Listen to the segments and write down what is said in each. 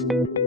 Welcome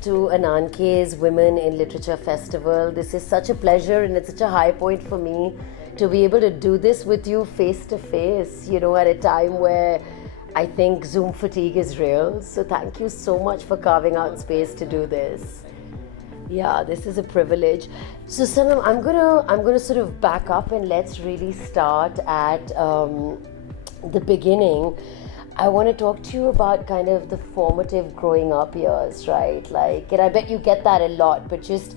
to Ananke's Women in Literature Festival. This is such a pleasure and it's such a high point for me to be able to do this with you face to face, you know, at a time where I think Zoom fatigue is real. So thank you so much for carving out space to do this. Yeah, this is a privilege. So Sanam, I'm gonna sort of back up and let's really start at the beginning. I want to talk to you about kind of the formative growing up years, right? Like, and I bet you get that a lot, but just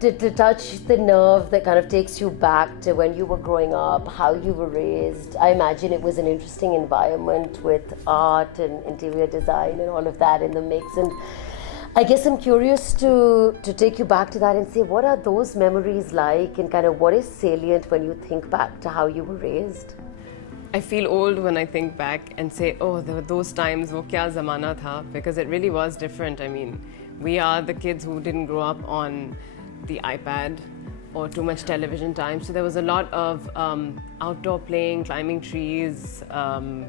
to touch the nerve that kind of takes you back to when you were growing up, how you were raised. I imagine it was an interesting environment with art and interior design and all of that in the mix. And I guess I'm curious to take you back to that and say, what are those memories like and kind of what is salient when you think back to how you were raised? I feel old when I think back and say, oh, there were those times, wo kya zamana tha, because it really was different. I mean, we are the kids who didn't grow up on the iPad or too much television time. So there was a lot of outdoor playing, climbing trees, playing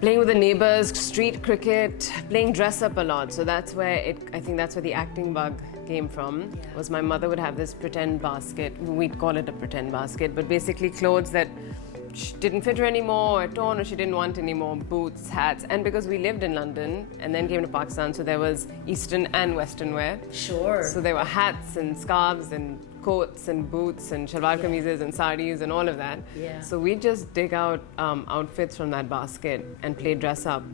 with the neighbors, street cricket, playing dress up a lot. So that's where I think that's where the acting bug came from. Yeah. Was my mother would have this pretend basket. We'd call it a pretend basket, but basically clothes that didn't fit her anymore, or torn, or she didn't want anymore, boots, hats. And because we lived in London and then came to Pakistan, so there was Eastern and Western wear. Sure. So there were hats and scarves and coats and boots and shalwar kameezes and saris and all of that. Yeah. So we just dig out outfits from that basket and play dress up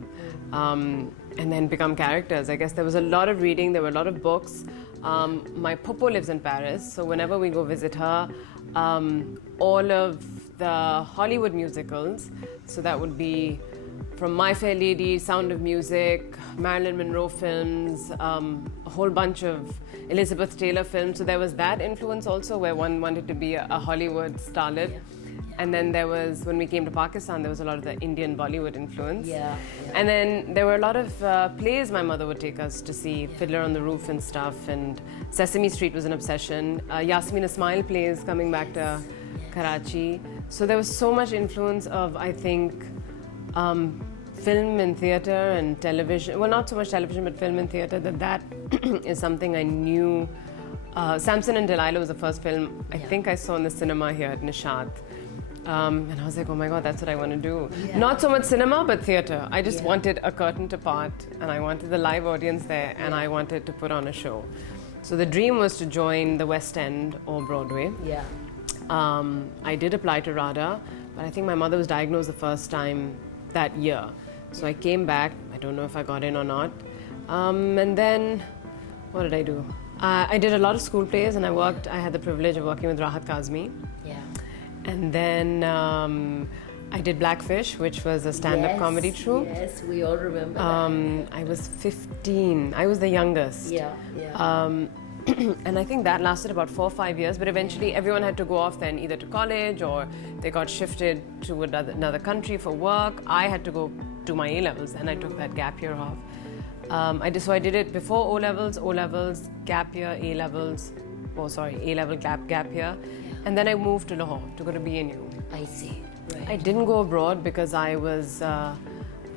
and then become characters. I guess there was a lot of reading, there were a lot of books. My popo lives in Paris, so whenever we go visit her, all of the Hollywood musicals, so that would be from My Fair Lady, Sound of Music, Marilyn Monroe films, a whole bunch of Elizabeth Taylor films. So there was that influence also where one wanted to be a Hollywood starlet. Yeah. And then there was, when we came to Pakistan, there was a lot of the Indian Bollywood influence. Yeah. And then there were a lot of plays my mother would take us to see, Fiddler on the Roof and stuff, and Sesame Street was an obsession. Yasmin Ismail plays coming back to Karachi. So there was so much influence of, I think, film and theatre and television. Well, not so much television, but film and theatre, that is something I knew. Samson and Delilah was the first film I think I saw in the cinema here at Nishat. And I was like, oh my God, that's what I want to do. Yeah. Not so much cinema, but theatre. I just wanted a curtain to part, and I wanted the live audience there, and I wanted to put on a show. So the dream was to join the West End or Broadway. Yeah. I did apply to RADA, but I think my mother was diagnosed the first time that year. So I came back, I don't know if I got in or not. And then, what did I do? I did a lot of school plays, and I had the privilege of working with Rahat Kazmi. Yeah. And then I did Blackfish, which was a stand-up comedy troupe. Yes, we all remember that. I was 15. I was the youngest. Yeah, yeah. And I think that lasted about 4 or 5 years, but eventually everyone had to go off then either to college or they got shifted to another country for work. I had to go do my A-levels, and I took that gap year off. I did it before O-levels, gap year, A-levels, A-level gap year. And then I moved to Lahore to go to BNU. I see. Right. I didn't go abroad because I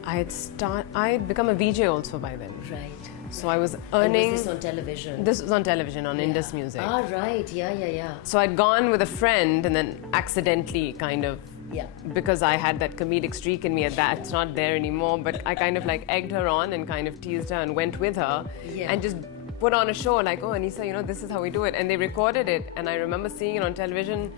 had become a VJ also by then. Right. So I was earning... And was this on television? This was on television, on Indus Music. Ah, right. Yeah. So I'd gone with a friend and then accidentally kind of... Yeah. Because I had that comedic streak in me at that, it's not there anymore, but I kind of like egged her on and kind of teased her and went with her and just put on a show like, oh, Anisa, this is how we do it. And they recorded it, and I remember seeing it on television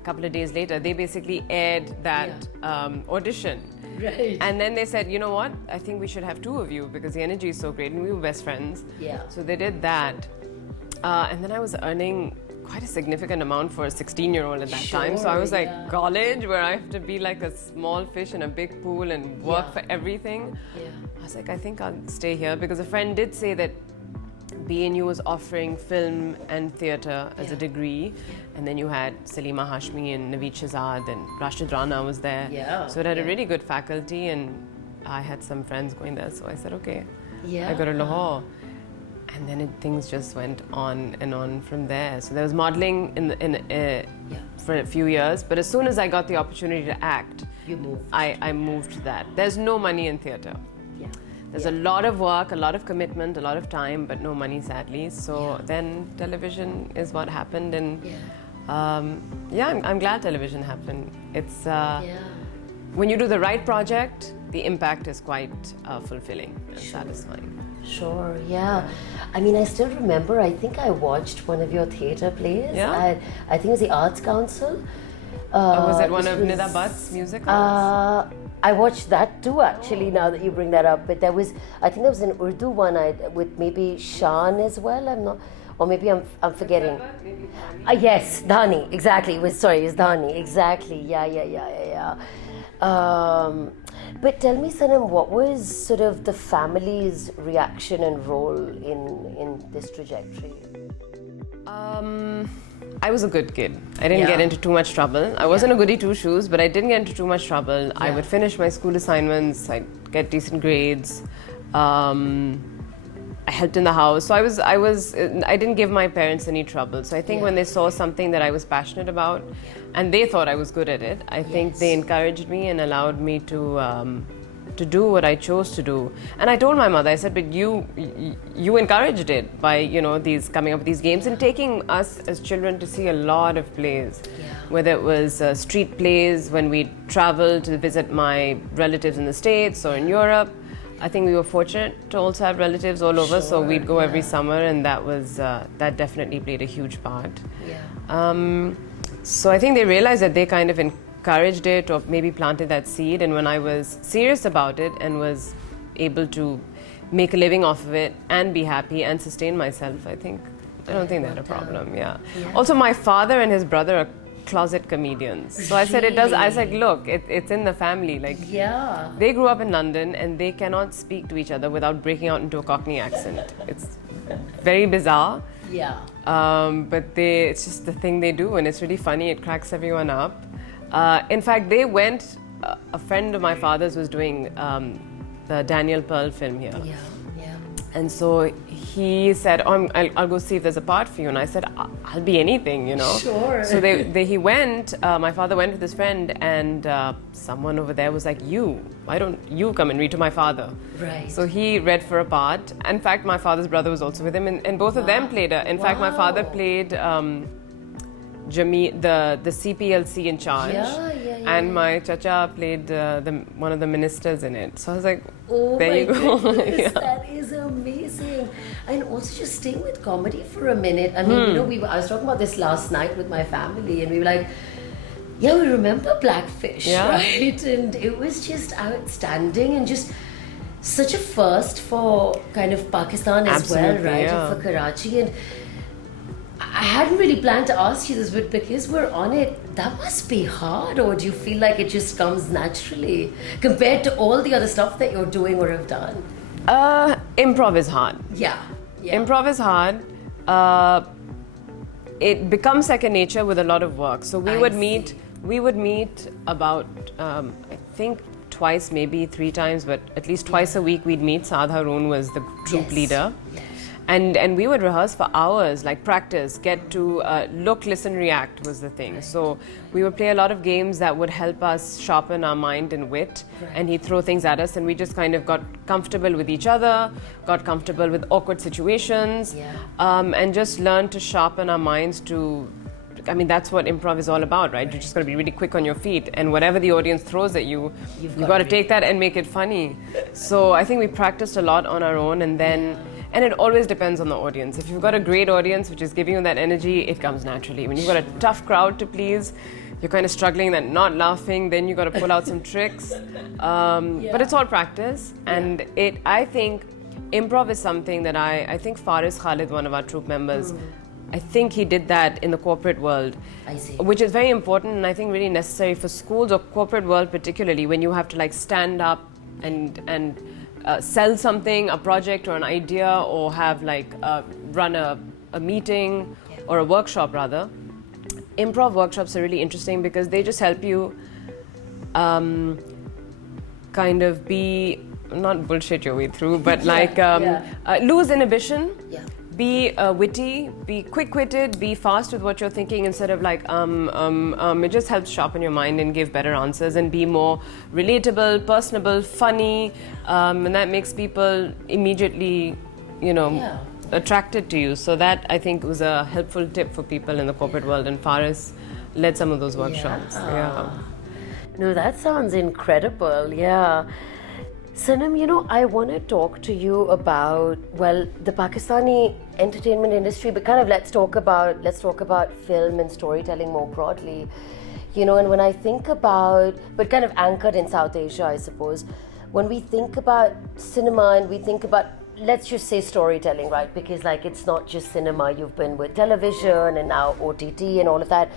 a couple of days later. They basically aired that audition. Right. And then they said, you know what, I think we should have 2 of you because the energy is so great, and we were best friends. Yeah. So they did that. And then I was earning quite a significant amount for a 16-year-old at that time. So I was like, college, where I have to be like a small fish in a big pool and work for everything. Yeah. I was like, I think I'll stay here, because a friend did say that BNU was offering film and theatre as a degree, and then you had Salima Hashmi and Naveed Shahzad and Rashid Rana was there. So it had a really good faculty, and I had some friends going there, so I said, okay, I go to Lahore. And then things just went on and on from there. So there was modelling for a few years, but as soon as I got the opportunity to act, I moved to that. There's no money in theatre. There's a lot of work, a lot of commitment, a lot of time, but no money, sadly. So then television is what happened, and I'm glad television happened. It's when you do the right project, the impact is quite fulfilling and satisfying. Sure, yeah. I mean, I still remember, I think I watched one of your theatre plays. I think it was the Arts Council. Was it one of Nida Butt's musicals? I watched that too, actually, now that you bring that up. But I think there was an Urdu one with maybe Shan as well. I'm not, or maybe I'm forgetting. Yes, Dhani, exactly. It was Dhani, exactly. Yeah. But tell me, Sanam, what was sort of the family's reaction and role in this trajectory? I was a good kid. I didn't get into too much trouble. I wasn't a goody two-shoes, but I didn't get into too much trouble. I would finish my school assignments. I'd get decent grades. I helped in the house. So I didn't give my parents any trouble. So I think when they saw something that I was passionate about, and they thought I was good at it, I think they encouraged me and allowed me to do what I chose to do. And I told my mother, I said, but you encouraged it by, coming up with these games and taking us as children to see a lot of plays. Whether it was street plays when we traveled to visit my relatives in the States or in Europe. I think we were fortunate to also have relatives all over, so we'd go every summer, and that definitely played a huge part. So I think they realized that they kind of encouraged it or maybe planted that seed, and when I was serious about it and was able to make a living off of it and be happy and sustain myself, I don't think they had a problem. Also, my father and his brother are closet comedians. So I said I said, look, it's in the family. Like, they grew up in London and they cannot speak to each other without breaking out into a Cockney accent. It's very bizarre. But it's just the thing they do, and it's really funny. It cracks everyone up. In fact, they went. A friend of my father's was doing the Daniel Pearl film here. And so he said, I'll go see if there's a part for you. And I said, I'll be anything, Sure. So he went, my father went with his friend, and someone over there was like, why don't you come and read to my father? Right. So he read for a part. In fact, my father's brother was also with him, and both of them played in fact, my father played the CPLC in charge, and my chacha played one of the ministers in it. So I was like, there you go. Goodness, that is amazing. And also, just staying with comedy for a minute. I mean, I was talking about this last night with my family, and we were like, we remember Blackfish, right? And it was just outstanding and just such a first for kind of Pakistan as well, right? And for Karachi. And I hadn't really planned to ask you this, but because we're on it, that must be hard, or do you feel like it just comes naturally compared to all the other stuff that you're doing or have done? Improv is hard. Improv is hard. It becomes second nature with a lot of work. So we would meet about, I think twice, maybe 3 times, but at least twice a week we'd meet. Saad Haroon was the troop leader. And we would rehearse for hours, like practice, get to look, listen, react was the thing. So we would play a lot of games that would help us sharpen our mind and wit. And he'd throw things at us, and we just kind of got comfortable with each other, got comfortable with awkward situations, and just learned to sharpen our minds to, I mean, that's what improv is all about, right? You're just got to be really quick on your feet, and whatever the audience throws at you, you've got to take that and make it funny. So I think we practiced a lot on our own, and then... And it always depends on the audience. If you've got a great audience which is giving you that energy, it comes naturally. When you've got a tough crowd to please, you're kind of struggling, that not laughing, then you've got to pull out some tricks. But it's all practice. And I think improv is something that I think Faris Khalid, one of our troupe members, I think he did that in the corporate world. I see. Which is very important, and I think really necessary for schools or corporate world particularly, when you have to like stand up and sell something, a project or an idea, or have like run a meeting or a workshop rather. Improv workshops are really interesting because they just help you kind of be, not bullshit your way through, but lose inhibition. Yeah. Be witty, be quick-witted, be fast with what you're thinking instead of like It just helps sharpen your mind and give better answers and be more relatable, personable, funny, and that makes people immediately, attracted to you. So that I think was a helpful tip for people in the corporate world, and Faris led some of those workshops. No, that sounds incredible. Yeah. Sanam, I want to talk to you about, well, the Pakistani entertainment industry, but kind of let's talk about film and storytelling more broadly. And when I think about, but kind of anchored in South Asia, I suppose, when we think about cinema and we think about, let's just say storytelling, right? Because like it's not just cinema, you've been with television and now OTT and all of that.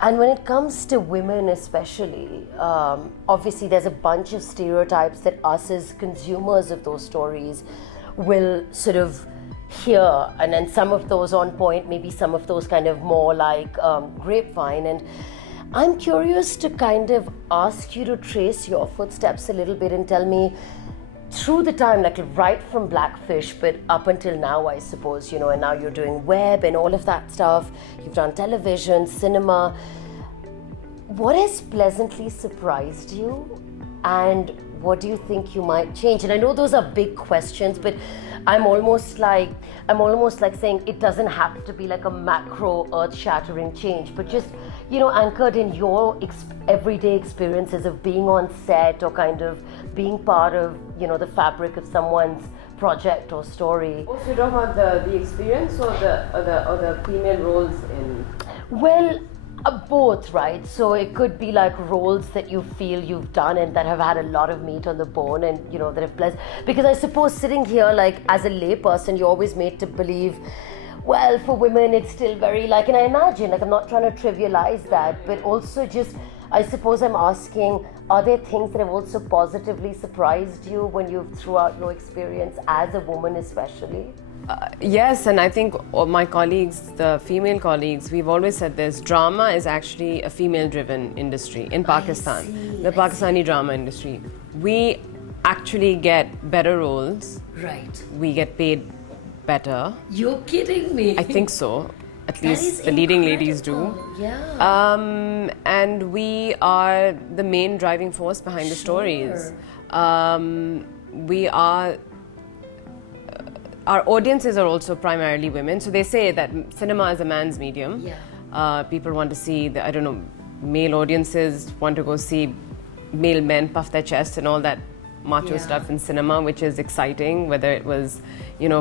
And when it comes to women especially, obviously there's a bunch of stereotypes that us as consumers of those stories will sort of hear, and then some of those on point, maybe some of those kind of more like grapevine. And I'm curious to kind of ask you to trace your footsteps a little bit and tell me, through the time, like right from Blackfish, but up until now, I suppose, and now you're doing web and all of that stuff. You've done television, cinema. What has pleasantly surprised you, and what do you think you might change? And I know those are big questions, but I'm almost like saying it doesn't have to be like a macro, earth-shattering change, but just anchored in your everyday experiences of being on set or kind of being part of the fabric of someone's project or story. Also, you talking about the experience or the female roles in? Well, both, right? So it could be like roles that you feel you've done and that have had a lot of meat on the bone, and that have blessed. Because I suppose sitting here, like as a layperson, you're always made to believe, well, for women it's still very like, and I imagine, like I'm not trying to trivialize that, but also just, I suppose I'm asking, are there things that have also positively surprised you when you've, throughout your experience as a woman especially? Yes, and I think my colleagues, the female colleagues, we've always said this, drama is actually a female-driven industry in Pakistan. The Pakistani drama industry. We actually get better roles. Right. We get paid better. You're kidding me. I think so. At least the leading ladies do. Yeah. And we are the main driving force behind the stories. We are... Our audiences are also primarily women. So they say that cinema is a man's medium. Yeah. People want to see, male audiences want to go see male men puff their chest and all that macho stuff in cinema, which is exciting, whether it was,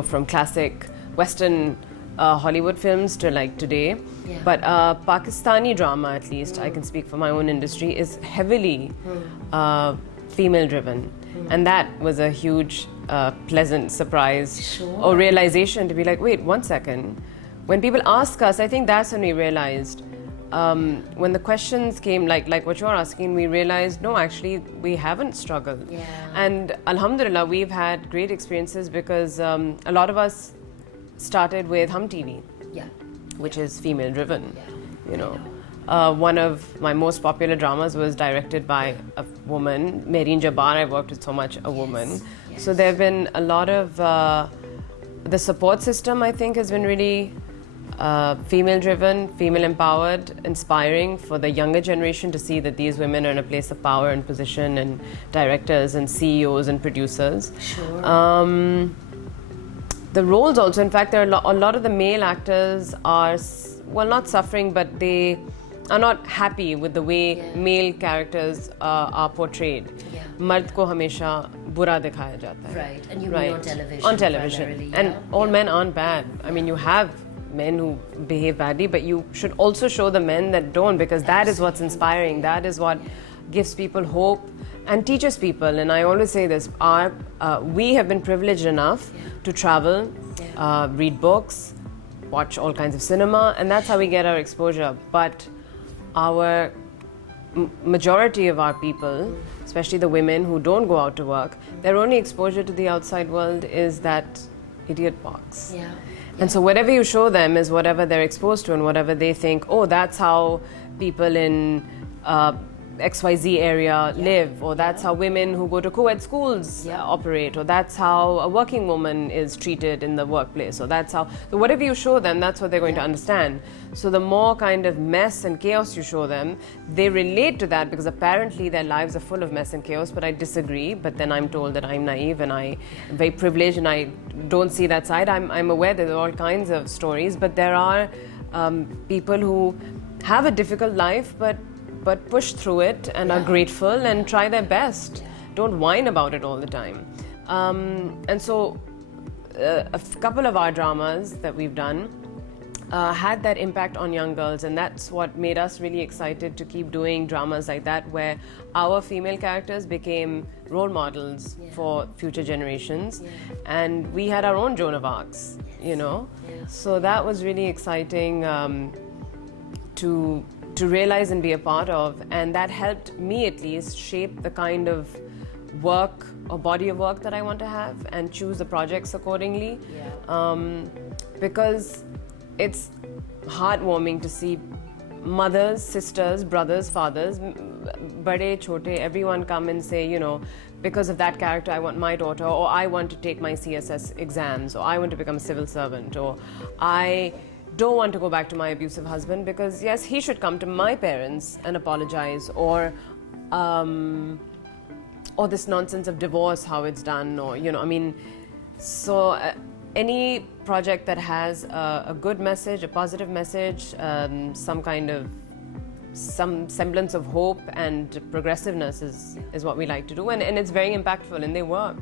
from classic Western Hollywood films to like today. Yeah. But Pakistani drama, at least, I can speak for my own industry, is heavily female-driven. And that was a huge, pleasant surprise or realization to be like, wait, 1 second. When people ask us, I think that's when we realized, when the questions came, like what you're asking, we realized, no, actually, we haven't struggled. Yeah. And alhamdulillah, we've had great experiences because a lot of us started with Hum TV, which is female-driven, One of my most popular dramas was directed by a woman, Mehreen Jabbar. I worked with so much a woman. Yes. So there have been a lot of... the support system, I think, has been really female-driven, female-empowered, inspiring for the younger generation to see that these women are in a place of power and position, and directors and CEOs and producers. Sure. The roles also, in fact, there are a lot of the male actors are, well, not suffering, but they are not happy with the way male characters are portrayed. Mard ko hamesha bura dikhaya jata hai. Right, and you mean on television. On television. And all men aren't bad. I mean, you have men who behave badly, but you should also show the men that don't, because that is what's inspiring. That is what gives people hope and teaches people. And I always say this, we have been privileged enough to travel, read books, watch all kinds of cinema, and that's how we get our exposure. But our majority of our people, especially the women who don't go out to work, their only exposure to the outside world is that idiot box. Yeah. And so whatever you show them is whatever they're exposed to and whatever they think, oh, that's how people in XYZ area live, or that's how women who go to co-ed schools operate, or that's how a working woman is treated in the workplace, or that's how, so whatever you show them, that's what they're going to understand. So the more kind of mess and chaos you show them, they relate to that because apparently their lives are full of mess and chaos, but I disagree. But then I'm told that I'm naive and I'm very privileged and I don't see that side. I'm aware that there are all kinds of stories, but there are people who have a difficult life, but push through it and are grateful and try their best. Don't whine about it all the time. And so a couple of our dramas that we've done had that impact on young girls, and that's what made us really excited to keep doing dramas like that, where our female characters became role models for future generations, and we had our own Joan of Arcs, you know. So that was really exciting to realize and be a part of, and that helped me at least shape the kind of work or body of work that I want to have and choose the projects accordingly. Because it's heartwarming to see mothers, sisters, brothers, fathers, bade, chote, everyone come and say, you know, because of that character I want my daughter, or I want to take my CSS exams, or I want to become a civil servant, or I don't want to go back to my abusive husband because yes, he should come to my parents and apologize, or this nonsense of divorce, how it's done, or, you know, I mean, so any project that has a good message, a positive message, some semblance of hope and progressiveness is what we like to do, and it's very impactful and they work.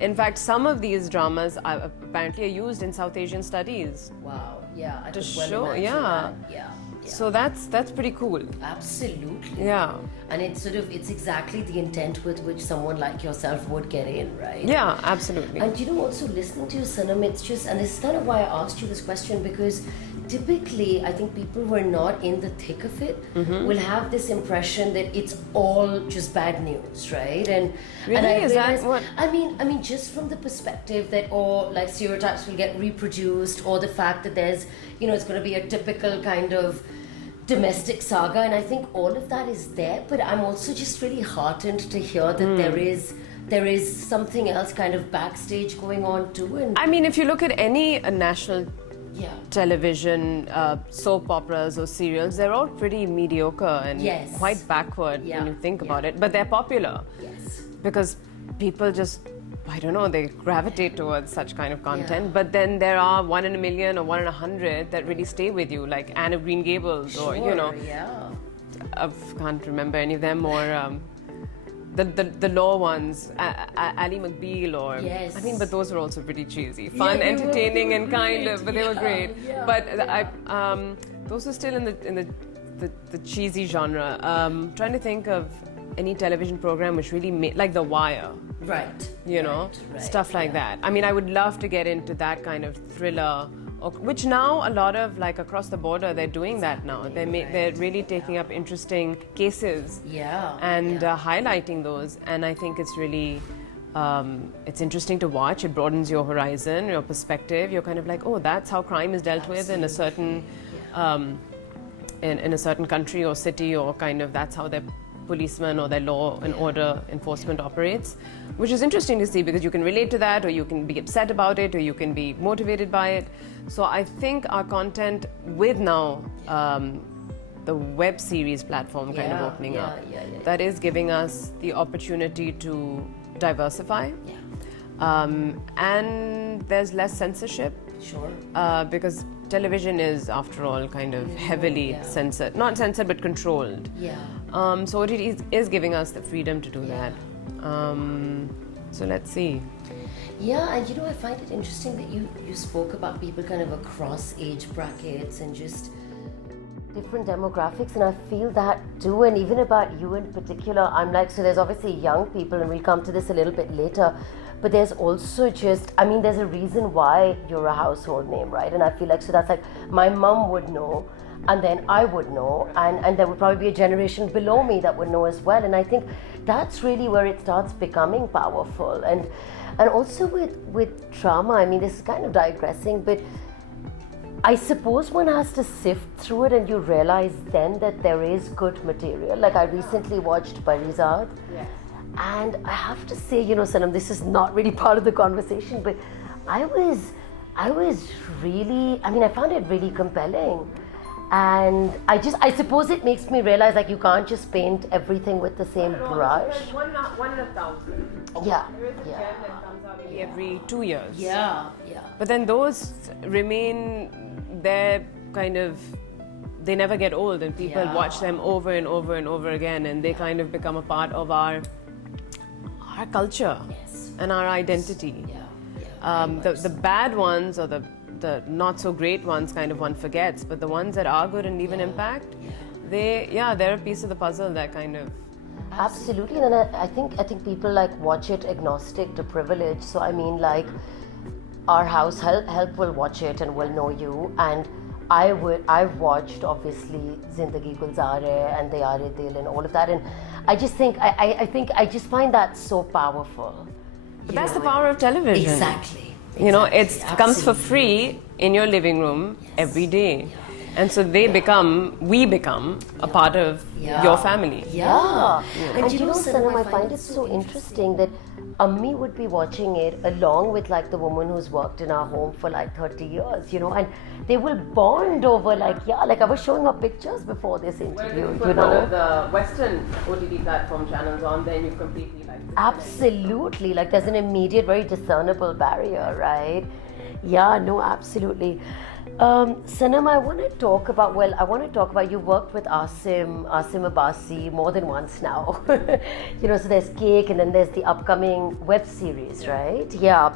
In fact, some of these dramas apparently are used in South Asian studies. Wow. Yeah. I to could well show, imagine that. Yeah. So that's pretty cool. Absolutely. Yeah. And it's exactly the intent with which someone like yourself would get in, right? Yeah, absolutely. And you know, also listening to you, Sanam, it's just, and this is kind of why I asked you this question, because typically I think people who are not in the thick of it will have this impression that it's all just bad news, right? And really, and I is realize, that what? I mean, just from the perspective that, or like stereotypes will get reproduced, or the fact that there's, you know, it's going to be a typical kind of domestic saga, and I think all of that is there, but I'm also just really heartened to hear that there is something else kind of backstage going on too. And I mean, if you look at any national television soap operas or serials, they're all pretty mediocre and quite backward when you think about it, but they're popular because people just, I don't know, they gravitate towards such kind of content. But then there are 1 in a million or 1 in 100 that really stay with you, like Anne of Green Gables, or, you know, I can't remember any of them, or the law ones, Ali McBeal, or I mean, but those were also pretty cheesy, fun, entertaining, and kind of, but they were great. But those were still in the cheesy genre. Trying to think of any television program which really made, like The Wire. Right. You know, stuff like that. I mean, I would love to get into that kind of thriller, which now a lot of, like, across the border, they're doing that now. They're really taking up interesting cases and highlighting those. And I think it's really, it's interesting to watch. It broadens your horizon, your perspective. You're kind of like, oh, that's how crime is dealt with in a certain, in a certain country or city, or kind of that's how their policemen or their law and order enforcement operates, which is interesting to see because you can relate to that, or you can be upset about it, or you can be motivated by it. So I think our content with now the web series platform kind of opening up, that is giving us the opportunity to diversify. And there's less censorship. Because television is, after all, kind of heavily censored. Not censored, but controlled. So it is giving us the freedom to do that. So let's see. And you know, I find it interesting that you spoke about people kind of across age brackets and just different demographics, and I feel that too. And even about you in particular, I'm like, so there's obviously young people, and we'll come to this a little bit later, but there's also just, I mean, there's a reason why you're a household name, right? And I feel like, so that's like, my mum would know, and then I would know, and there would probably be a generation below me that would know as well. And I think that's really where it starts becoming powerful. And also with trauma, I mean, this is kind of digressing, but I suppose one has to sift through it, and you realize then that there is good material. Like, I recently watched Parizad, and I have to say, you know, Sanam, this is not really part of the conversation, but I was really, I mean, I found it really compelling. And I suppose it makes me realize, like, you can't just paint everything with the same brush. One in 1,000. Yeah. There is a gem that comes out maybe every 2 years. Yeah. But then those remain there, kind of, they never get old, and people watch them over and over and over again, and they kind of become a part of our culture and our identity. The bad ones, or the not so great ones, kind of one forgets, but the ones that are good and leave an impact, they're a piece of the puzzle that kind of. Absolutely. And I think people like watch it agnostic to privilege. So I mean, like, our house help will watch it and will know you, and I've watched obviously Zindagi Gulzare and Diyare Dil and all of that, and I just think I just find that so powerful. But that's the power of television. Exactly. You know, it comes for free in your living room every day. And so we become a part of your family. Yeah. And you know, Sanam, I find it so interesting that Ammi would be watching it along with, like, the woman who's worked in our home for like 30 years, you know, and they will bond over, like, like I was showing her pictures before this interview, you know. One of the Western OTT platform channels on, then you completely like. Absolutely, like, there's an immediate, very discernible barrier, right? Yeah, no, absolutely. Sanam, I want to talk about, you worked with Asim Abbasi more than once now. You know, so there's Cake, and then there's the upcoming web series, right? Yeah.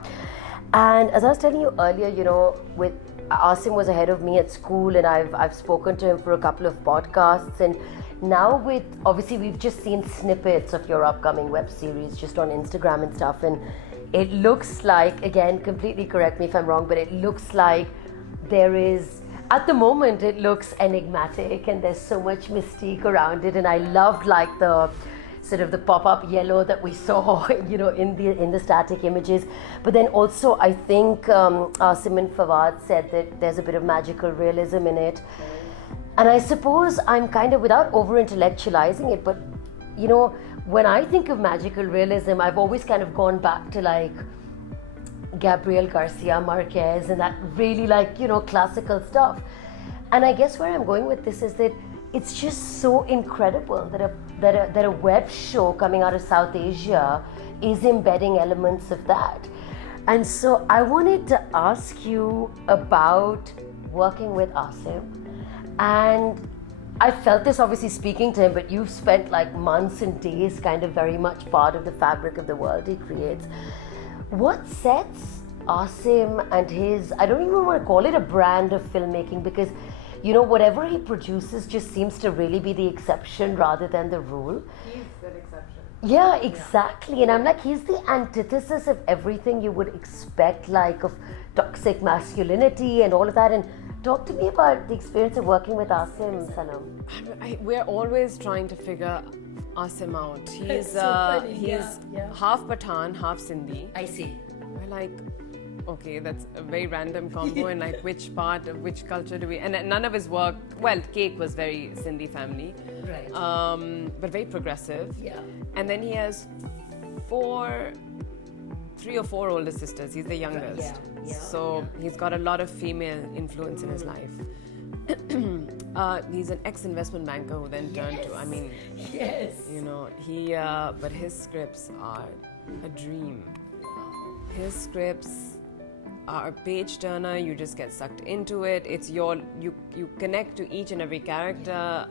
And as I was telling you earlier, you know, with Asim was ahead of me at school, and I've spoken to him for a couple of podcasts, and now with, obviously, we've just seen snippets of your upcoming web series just on Instagram and stuff, and it looks like, again, completely correct me if I'm wrong, but it looks like there is, at the moment, it looks enigmatic, and there's so much mystique around it, and I loved, like, the sort of the pop-up yellow that we saw, you know, in the static images. But then also, I think Asim and Fawad said that there's a bit of magical realism in it, and I suppose I'm kind of, without over-intellectualizing it, but, you know, when I think of magical realism, I've always kind of gone back to, like, Gabriel Garcia Marquez and that really, like, you know, classical stuff. And I guess where I'm going with this is that it's just so incredible that a web show coming out of South Asia is embedding elements of that. And so I wanted to ask you about working with Asim, and I felt this obviously speaking to him, but you've spent like months and days kind of very much part of the fabric of the world he creates. What sets Asim and his, I don't even want to call it a brand of filmmaking, because, you know, whatever he produces just seems to really be the exception rather than the rule. He's that exception. Yeah, exactly. And I'm like, he's the antithesis of everything you would expect, like, of toxic masculinity and all of that. And talk to me about the experience of working with Asim, Sanam. We're always trying to figure Asim out. He's half Pathan, half Sindhi. I see. We're like, okay, that's a very random combo, and like which part of which culture do we? And none of his work. Well, Cake was very Sindhi family, right? But very progressive. Yeah. And then he has 3 or 4 older sisters. He's the youngest. So he's got a lot of female influence in his life. He's an ex-investment banker who then turned to, I mean, you know, but his scripts are a dream. His scripts are a page turner. You just get sucked into it. It's you connect to each and every character.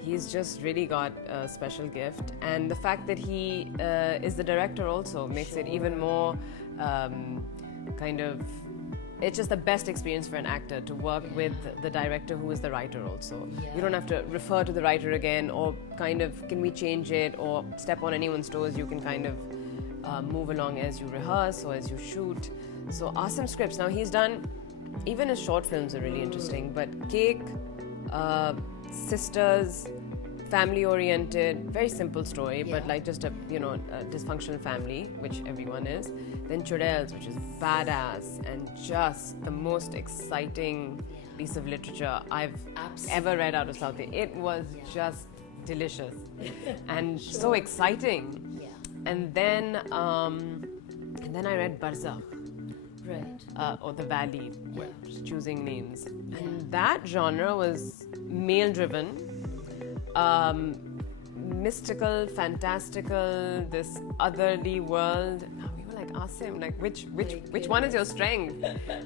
He's just really got a special gift, and the fact that he is the director also makes it even more kind of. It's just the best experience for an actor to work with the director who is the writer also. You don't have to refer to the writer again, or kind of, can we change it, or step on anyone's toes. You can kind of move along as you rehearse or as you shoot. So Asim scripts. Now he's done, even his short films are really interesting, but Cake, Sisters, family-oriented, very simple story, but like just a a dysfunctional family, which everyone is. Then Chudels, which is badass and just the most exciting piece of literature I've ever read out of South Asia. It was just delicious and so exciting. And then I read Barzakh. Right. Or The Valley, just choosing names. And that genre was male-driven, mystical, fantastical, this otherly world. Now we were like, Asim, like which one is your strength,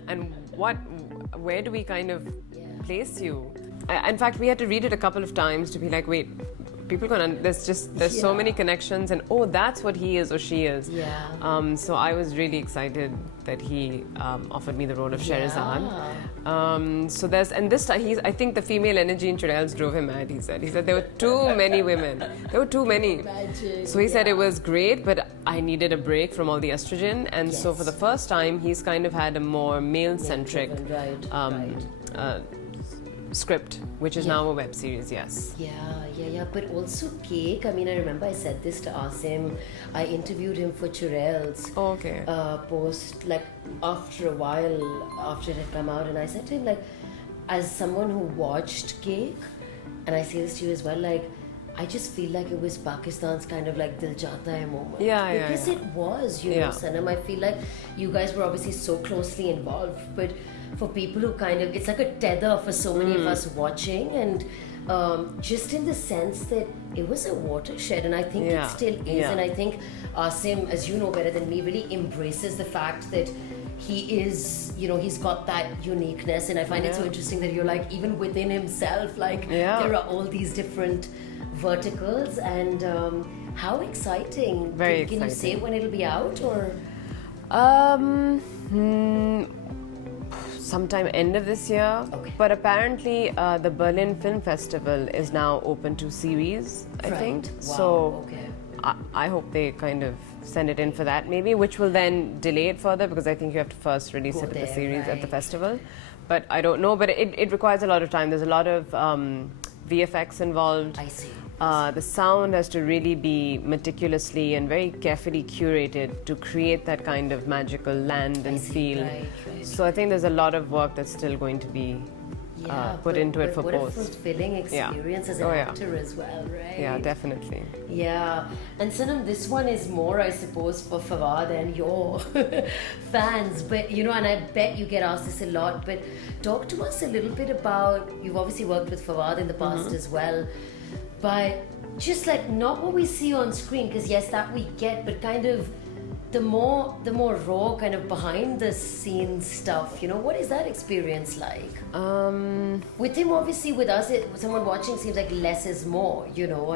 and where do we kind of place you? In fact, we had to read it a couple of times to be like, wait, people there's so many connections, and that's what he is or she is. So I was really excited that he offered me the role of Sherazad. So this time I think the female energy in Chudels drove him mad. He said there were too many women. There were too many. So he said it was great, but I needed a break from all the estrogen, and so for the first time he's kind of had a more male-centric script, which is now a web series. But also Cake. I mean, I remember I said this to Asim. I interviewed him for Churels. Post, like, after a while, after it had come out, and I said to him, like, as someone who watched Cake, and I say this to you as well, like, I just feel like it was Pakistan's kind of like Dil Jata Hai moment. Because it was, you know, Sanam. I feel like you guys were obviously so closely involved, but for people who kind of, it's like a tether for so many of us watching, and just in the sense that it was a watershed, and I think it still is, and I think Asim, as you know better than me, really embraces the fact that he is, you know, he's got that uniqueness, and I find it so interesting that you're like, even within himself, like there are all these different verticals, and how exciting. Can you say when it'll be out, or? Sometime end of this year, but apparently the Berlin Film Festival is now open to series, I think. So I hope they kind of send it in for that maybe, which will then delay it further, because I think you have to first release it at the series at the festival. But I don't know, but it requires a lot of time. There's a lot of VFX involved. I see. The sound has to really be meticulously and very carefully curated to create that kind of magical land and feel. So I think there's a lot of work that's still going to be put into it for what post. What a fulfilling experience as an actor as well, right? Yeah, definitely. Yeah, and Sanam, this one is more, I suppose, for Fawad and your fans, but you know, and I bet you get asked this a lot, but talk to us a little bit about, you've obviously worked with Fawad in the past as well, but just like not what we see on screen, because yes, that we get, but kind of the more raw kind of behind the scenes stuff, you know, what is that experience like? With him, obviously, with us, someone watching seems like less is more, you know.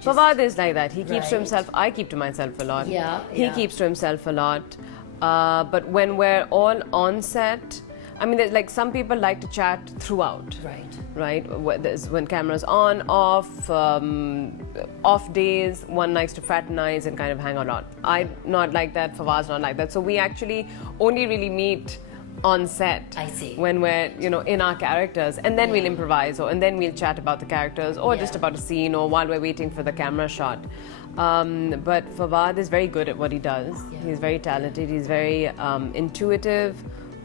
Fawad is like that. He keeps to himself. I keep to myself a lot. He keeps to himself a lot. But when we're all on set, I mean, like some people like to chat throughout. Right? When camera's on, off days, one likes to fraternize and kind of hang out. I'm not like that, Fawad's not like that. So we actually only really meet on set. I see. When we're, you know, in our characters, and then we'll improvise, and then we'll chat about the characters, or just about a scene, or while we're waiting for the camera shot. But Fawad is very good at what he does. He's very talented. He's very intuitive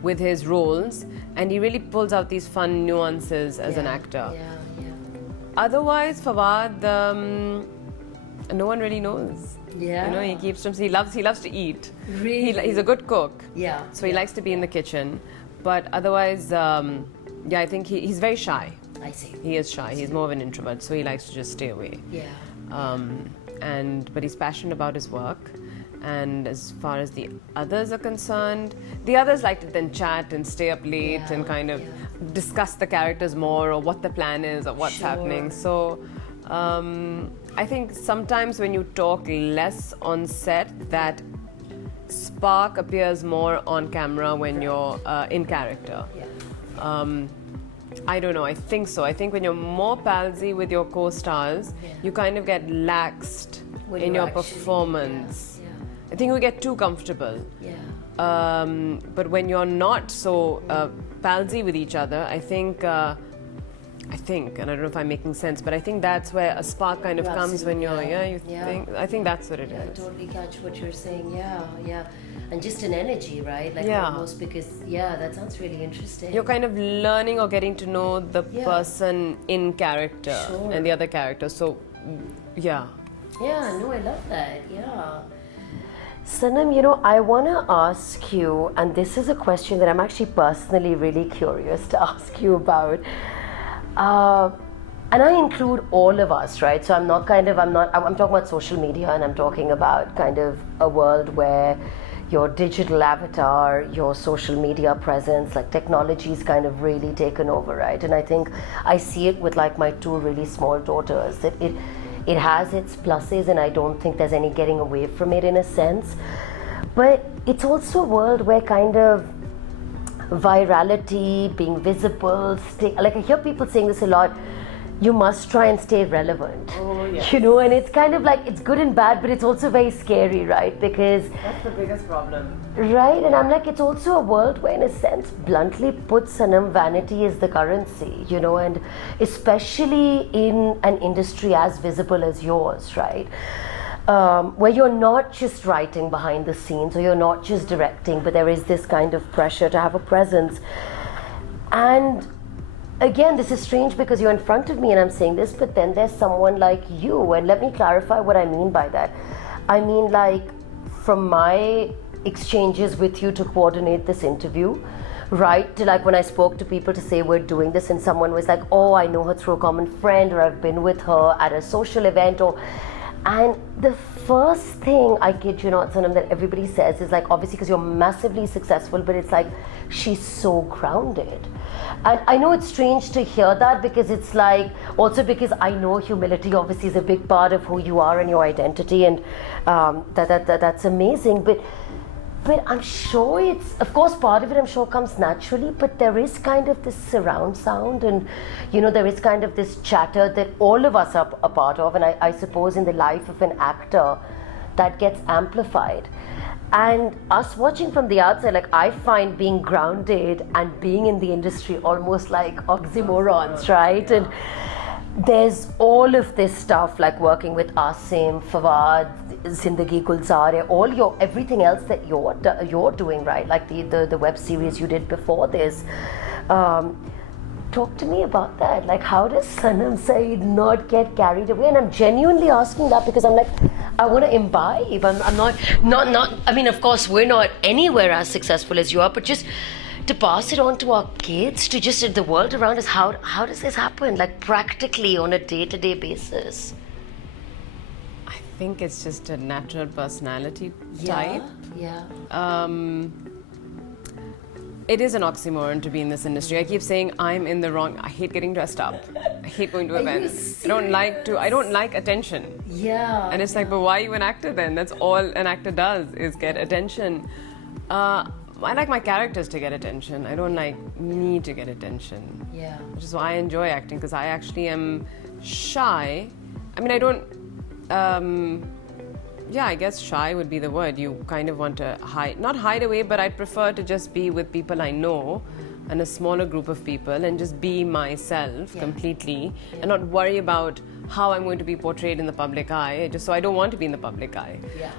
with his roles, and he really pulls out these fun nuances as an actor. Otherwise, Fawad, no one really knows. You know, he keeps to himself. He loves to eat. Really? He's a good cook. So he likes to be in the kitchen. But otherwise, I think he's very shy. I see. He is shy. He's more of an introvert, so he likes to just stay away. But he's passionate about his work. And as far as the others are concerned, the others like to then chat and stay up late and kind of discuss the characters more, or what the plan is, or what's happening. So I think sometimes when you talk less on set, that spark appears more on camera when you're in character. I don't know, I think so. I think when you're more palsy with your co-stars, you kind of get laxed in your performance. I think we get too comfortable. Yeah. But when you're not so palsy with each other, I think, and I don't know if I'm making sense, but I think that's where a spark kind of comes when you're, think, I think that's what it is. I totally catch what you're saying, yeah. And just an energy, right? Like almost because, that sounds really interesting. You're kind of learning or getting to know the person in character and the other character, so, Yeah, no, I love that, Sanam, I want to ask you, and this is a question that I'm actually personally really curious to ask you about. And I include all of us, right? So I'm talking about social media, and I'm talking about kind of a world where your digital avatar, your social media presence, like technology's kind of really taken over, right? And I think I see it with like my two really small daughters, that it has its pluses, and I don't think there's any getting away from it in a sense. But it's also a world where kind of virality, being visible, like I hear people saying this a lot, you must try and stay relevant. Oh, yes. And it's kind of like, it's good and bad, but it's also very scary, right? Because that's the biggest problem. Right, and I'm like, it's also a world where, in a sense, bluntly put, Sanam, vanity is the currency, and especially in an industry as visible as yours, right? Where you're not just writing behind the scenes, or you're not just directing, but there is this kind of pressure to have a presence. And again, this is strange because you're in front of me and I'm saying this, but then there's someone like you, and let me clarify what I mean by that. I mean, like, from my exchanges with you to coordinate this interview, right, to like when I spoke to people to say we're doing this, and someone was like, oh, I know her through a common friend, or I've been with her at a social event, and the first thing, I kid you not, Sanam, that everybody says is like, obviously because you're massively successful, but it's like, she's so grounded. And I know it's strange to hear that, because it's like, also because I know humility obviously is a big part of who you are and your identity, and that's amazing. But I'm sure it's, of course, part of it I'm sure comes naturally, but there is kind of this surround sound, and there is kind of this chatter that all of us are a part of, and I suppose in the life of an actor that gets amplified. And us watching from the outside, like, I find being grounded and being in the industry almost like oxymorons, right? And there's all of this stuff, like working with Asim, Fawad, Zindagi Gulzar, everything else that you're doing, right? Like the web series you did before this. Talk to me about that. Like, how does Sanam Saeed not get carried away? And I'm genuinely asking that because I'm like, I want to imbibe. I'm not. I mean, of course, we're not anywhere as successful as you are, but just to pass it on to our kids, to just the world around us. How does this happen? Like, practically on a day-to-day basis. I think it's just a natural personality type. Yeah. It is an oxymoron to be in this industry. I keep saying I'm in the wrong. I hate getting dressed up. I hate going to events. I don't like attention. Yeah. And it's like, but why are you an actor then? That's all an actor does, is get attention. I like my characters to get attention. I don't like me to get attention. Yeah. Which is why I enjoy acting, because I actually am shy. I mean, I don't. I guess shy would be the word. You kind of want to not hide away, but I'd prefer to just be with people I know and a smaller group of people and just be myself completely and not worry about how I'm going to be portrayed in the public eye, just so I don't want to be in the public eye. Yeah.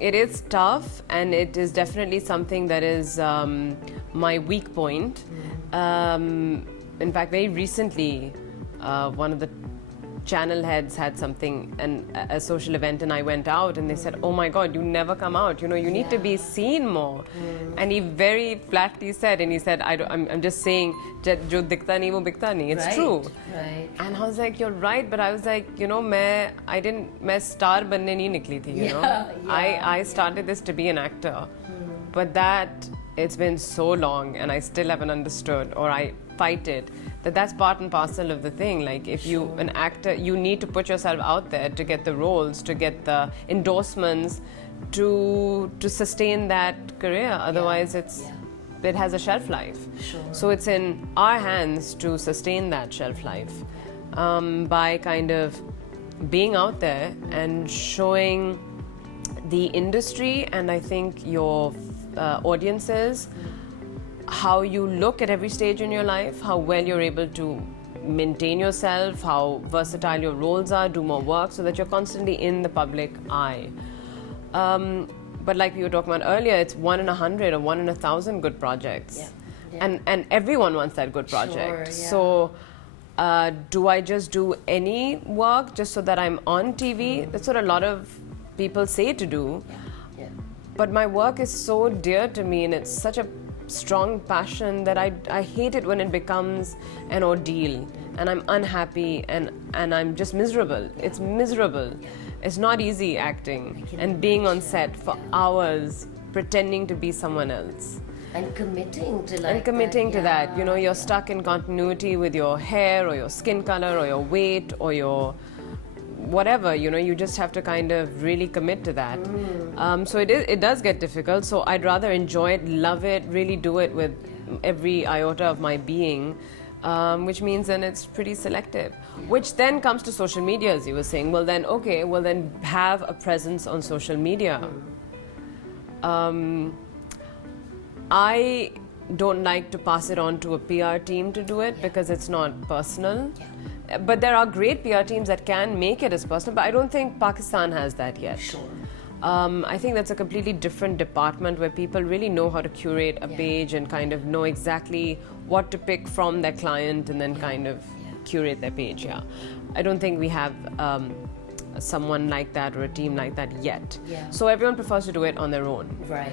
It is tough, and it is definitely something that is my weak point. In fact, very recently, one of the channel heads had something, a social event, and I went out, and they said, oh my God, you never come out, you need to be seen more. And he very flatly said, I'm just saying, jo dikhta nahi, wo bikhta nahi. It's true. Right. And I was like, you're right, but I was like, main star banne nahi nikli thi, I started this to be an actor. But it's been so long, and I still haven't understood, or I fight it, that's part and parcel of the thing. Like, if you, an actor, you need to put yourself out there to get the roles, to get the endorsements, to sustain that career. Otherwise, it has a shelf life. Sure. So it's in our hands to sustain that shelf life by kind of being out there and showing the industry and I think your audiences, how you look at every stage in your life, how well you're able to maintain yourself, how versatile your roles are, do more work so that you're constantly in the public eye. But like we were talking about earlier, it's 1 in 100 or 1 in 1,000 good projects. Yeah. Yeah. And everyone wants that good project. Sure, yeah. So do I just do any work just so that I'm on TV? That's what a lot of people say to do. Yeah. Yeah. But my work is so dear to me and it's such a strong passion that I hate it when it becomes an ordeal and I'm unhappy and I'm just miserable. It's miserable. It's not easy acting and being on set for hours pretending to be someone else. And committing to like that. You know, you're stuck in continuity with your hair or your skin color or your weight or your whatever, you know, you just have to kind of really commit to that. So it does get difficult. So I'd rather enjoy it, love it, really do it with every iota of my being, which means then it's pretty selective. Which then comes to social media, as you were saying. Well then, okay, well then have a presence on social media. I don't like to pass it on to a PR team to do it because it's not personal. But there are great PR teams that can make it as personal, but I don't think Pakistan has that yet. Sure. I think that's a completely different department where people really know how to curate a page and kind of know exactly what to pick from their client and then kind of curate their page. Yeah, I don't think we have someone like that or a team like that yet. Yeah. So everyone prefers to do it on their own. Right.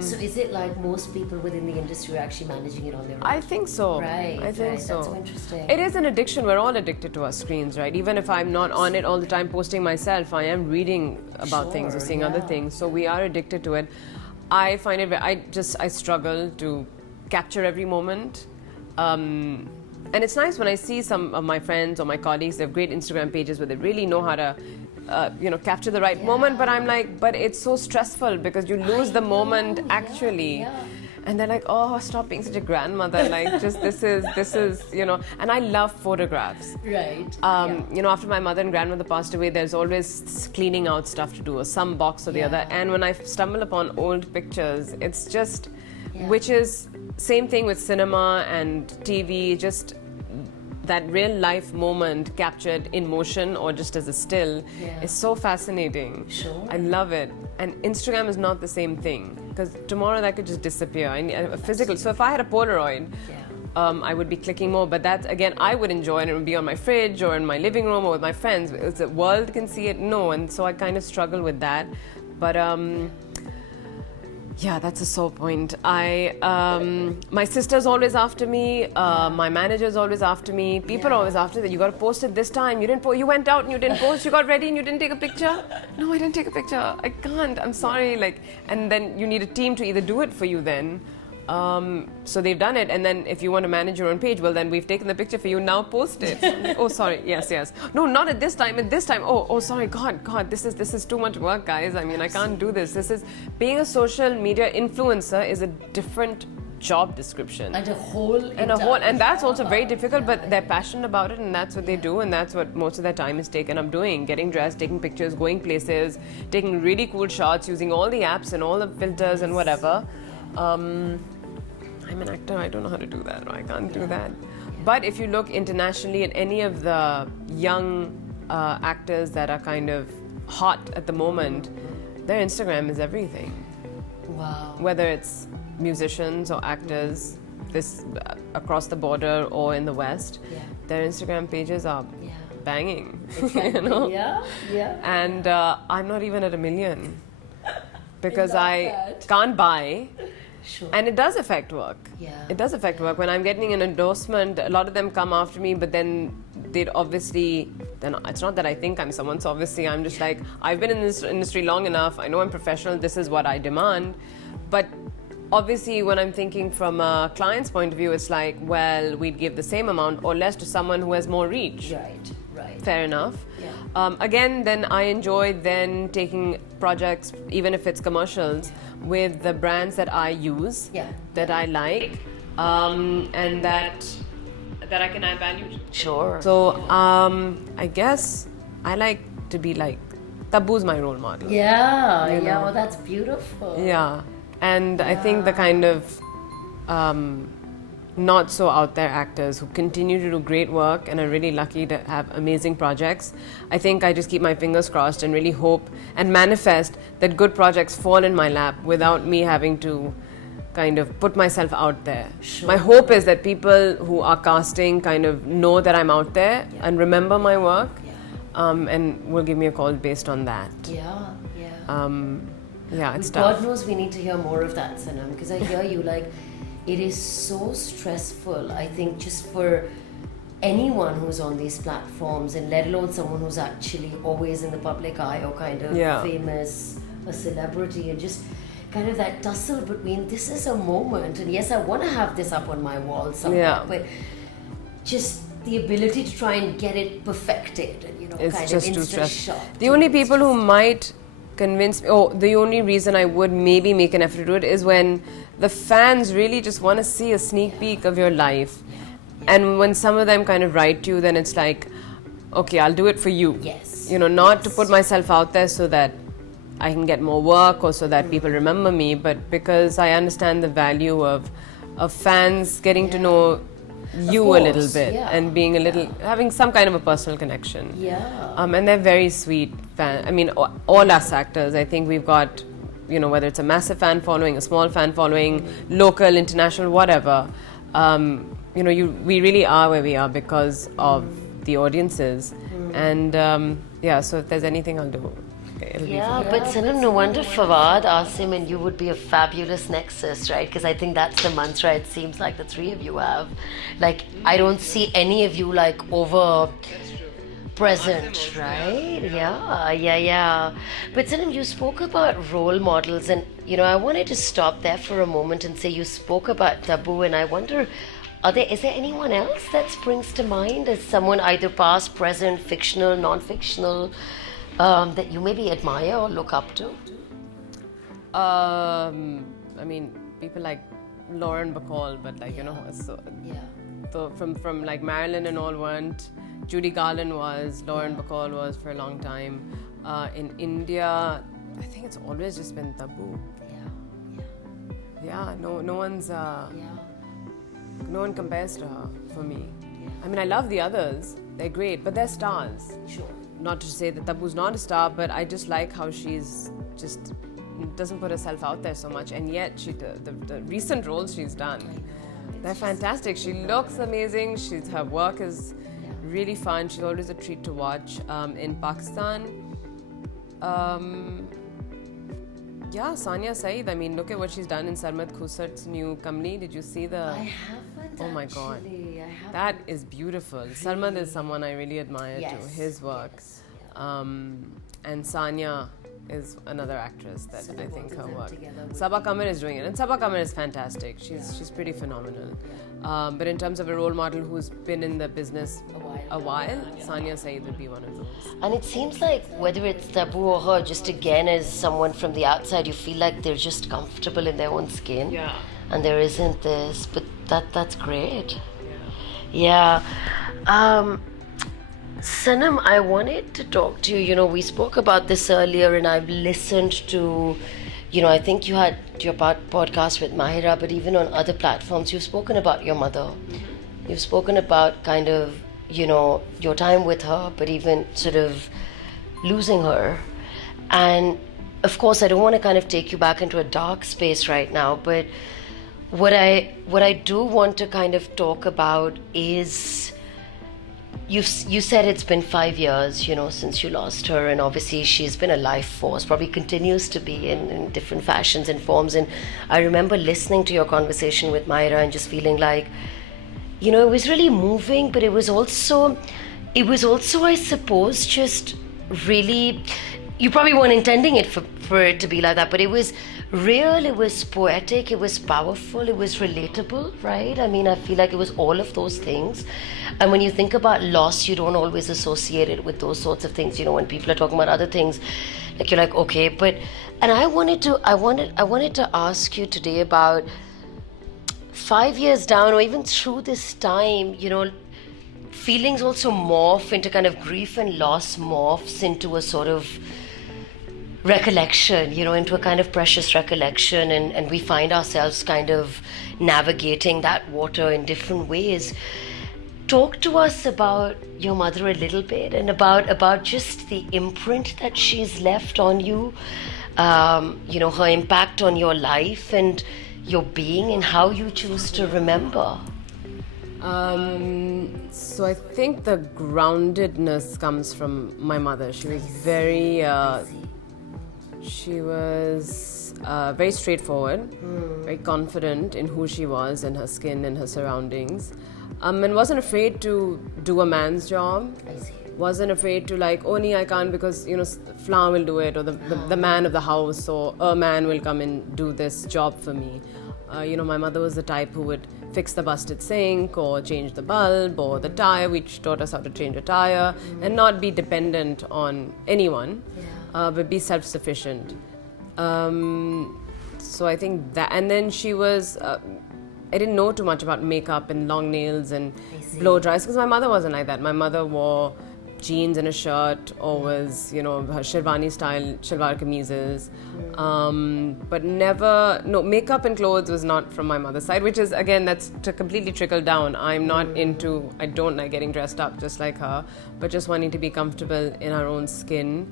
So is it like most people within the industry are actually managing it on their own? I think so. Right. I think right. so. That's so interesting. It is an addiction. We're all addicted to our screens, right? Even if I'm not on it all the time posting myself, I am reading about things or seeing other things. So we are addicted to it. I find it, I struggle to capture every moment. And it's nice when I see some of my friends or my colleagues, they have great Instagram pages where they really know how to, capture the right moment. But I'm like, but it's so stressful because you lose the moment actually. Yeah. And they're like, oh, stop being such a grandmother. Like, just this is, and I love photographs. Right. After my mother and grandmother passed away, there's always cleaning out stuff to do, or some box or the other. And when I stumble upon old pictures, it's just, which is same thing with cinema and TV, just that real life moment captured in motion or just as a still is so fascinating. Sure. I love it. And Instagram is not the same thing because tomorrow that could just disappear. I need a physical. So if I had a Polaroid, I would be clicking more. But that, again, I would enjoy it. And it would be on my fridge or in my living room or with my friends. If the world can see it, no. And so I kind of struggle with that. But yeah, that's a sore point. My sister's always after me. My manager's always after me. People are always after that. You got to post it this time. You didn't. You went out and you didn't post. You got ready and you didn't take a picture. No, I didn't take a picture. I can't. I'm sorry. And then you need a team to either do it for you. Then, so they've done it. And then if you want to manage your own page, well, then we've taken the picture for you. Now post it. Oh, sorry. Yes. No, not at this time. At this time. Oh, sorry. God. This is too much work, guys. I mean, I can't do this. This is being a social media influencer is a different job description. And that's also very difficult, but they're passionate about it and that's what they do and that's what most of their time is taken up doing. Getting dressed, taking pictures, going places, taking really cool shots, using all the apps and all the filters and whatever. I'm an actor, I don't know how to do that, or I can't do that. But if you look internationally at any of the young actors that are kind of hot at the moment, their Instagram is everything. Wow. Whether it's musicians or actors, across the border or in the West, their Instagram pages are banging. Exactly. And I'm not even at 1 million because I can't buy. Sure. And it does affect work. It does affect work. When I'm getting an endorsement, a lot of them come after me, but then they'd obviously, then it's not that I think I'm someone, so obviously I'm just like, I've been in this industry long enough, I know I'm professional, this is what I demand. But obviously when I'm thinking from a client's point of view, it's like, well, we'd give the same amount or less to someone who has more reach. Right. Fair enough. Again, then I enjoy then taking projects, even if it's commercials, with the brands that I use, that I like, and that I can add value to. Sure. So I guess I like to be liked. Tabu's my role model. Yeah, You know? oh, that's beautiful. Yeah, and I think the kind of not so out there actors who continue to do great work and are really lucky to have amazing projects, I think I just keep my fingers crossed and really hope and manifest that good projects fall in my lap without me having to kind of put myself out there. Sure. My hope is that people who are casting kind of know that I'm out there and remember my work, and will give me a call based on that. Yeah, it's tough. God knows we need to hear more of that, Sanam, because I hear you, like, it is so stressful, I think, just for anyone who's on these platforms, and let alone someone who's actually always in the public eye or kind of famous, a celebrity, and just kind of that tussle between this is a moment, and yes, I want to have this up on my wall somewhere, but just the ability to try and get it perfected, and, you know, it's kind just of too instant stressful. shot. The only people who might convince me, the only reason I would maybe make an effort to do it is when the fans really just want to see a sneak peek of your life. And when some of them kind of write to you, then it's like, okay, I'll do it for you. Yes. You know, not to put myself out there so that I can get more work or so that people remember me, but because I understand the value of fans getting to know you a little bit and being a little, having some kind of a personal connection. And they're very sweet fans. I mean, all us actors, I think we've got, you know, whether it's a massive fan following, a small fan following, local, international, whatever. You know, we really are where we are because of the audiences. And so if there's anything I'll do, it'll be fun. But Sanam, no wonder Fawad, Asim, and you would be a fabulous nexus, right? Because I think that's the mantra it seems like the three of you have. Like, I don't see any of you like over present, right? Yeah. But Sanam, you spoke about role models, and you know, I wanted to stop there for a moment and say you spoke about Tabu, and I wonder, is there anyone else that springs to mind as someone either past, present, fictional, non-fictional, that you maybe admire or look up to? I mean, people like Lauren Bacall, but like, you know, so from like Marilyn and all weren't. Judy Garland was, Lauren Bacall was for a long time. In India, I think it's always just been Tabu. No one's no one compares to her for me. I mean, I love the others, they're great, but they're stars. Sure. Not to say that Tabu's not a star, but I just like how she's just doesn't put herself out there so much, and yet the recent roles she's done, they're fantastic. She looks amazing. Her work is really fun. She's always a treat to watch. In Pakistan, Sania Saeed. I mean, look at what she's done in Sarmad Khusart's new Kamli. Did you see the? I haven't. Oh my God, I haven't. that is beautiful. Really? Sarmad is someone I really admire too. His work, and Sania is another actress that I think her work. Saba Karim is doing it, and Saba Karim is fantastic. She's pretty phenomenal. But in terms of a role model who's been in the business a while, Sania Saeed would be one of those. And it seems like whether it's Tabu or her, just again as someone from the outside, you feel like they're just comfortable in their own skin. And there isn't this, but that's great. Sanam, I wanted to talk to you. You know, we spoke about this earlier, and I've listened to, you know, I think you had your podcast with Mahira, but even on other platforms, you've spoken about your mother. You've spoken about kind of, you know, your time with her, but even sort of losing her. And of course, I don't want to kind of take you back into a dark space right now, but what I do want to kind of talk about is, you said it's been 5 years, you know, since you lost her, and obviously she's been a life force, probably continues to be in different fashions and forms. And I remember listening to your conversation with Myra and just feeling like, you know, it was really moving, but it was also, I suppose, just really, you probably weren't intending it for it to be like that, but it was real, it was poetic, it was powerful, it was relatable, right? I mean, I feel like it was all of those things. And when you think about loss, you don't always associate it with those sorts of things. You know, when people are talking about other things, like you're like, okay, but, and I wanted to ask you today about 5 years down, or even through this time, you know, feelings also morph into kind of grief, and loss morphs into a sort of recollection, into a kind of precious recollection, and we find ourselves kind of navigating that water in different ways. Talk to us about your mother a little bit, and about just the imprint that she's left on you, her impact on your life and your being, and how you choose to remember. So I think the groundedness comes from my mother. She was very straightforward, very confident in who she was and her skin and her surroundings, and wasn't afraid to do a man's job. I see. Wasn't afraid to like, oh, nee, I can't because, Flan will do it, or the man of the house, or a man will come and do this job for me. My mother was the type who would fix the busted sink or change the bulb or the tire, which taught us how to change a tire, and not be dependent on anyone, but be self-sufficient. So I think that, and then she was, I didn't know too much about makeup and long nails and blow dries, because my mother wasn't like that. My mother wore jeans and a shirt, or was, her Sherwani style shalwar kameezes, but makeup and clothes was not from my mother's side, which is, again, that's to completely trickle down. I don't like getting dressed up just like her, but just wanting to be comfortable in our own skin.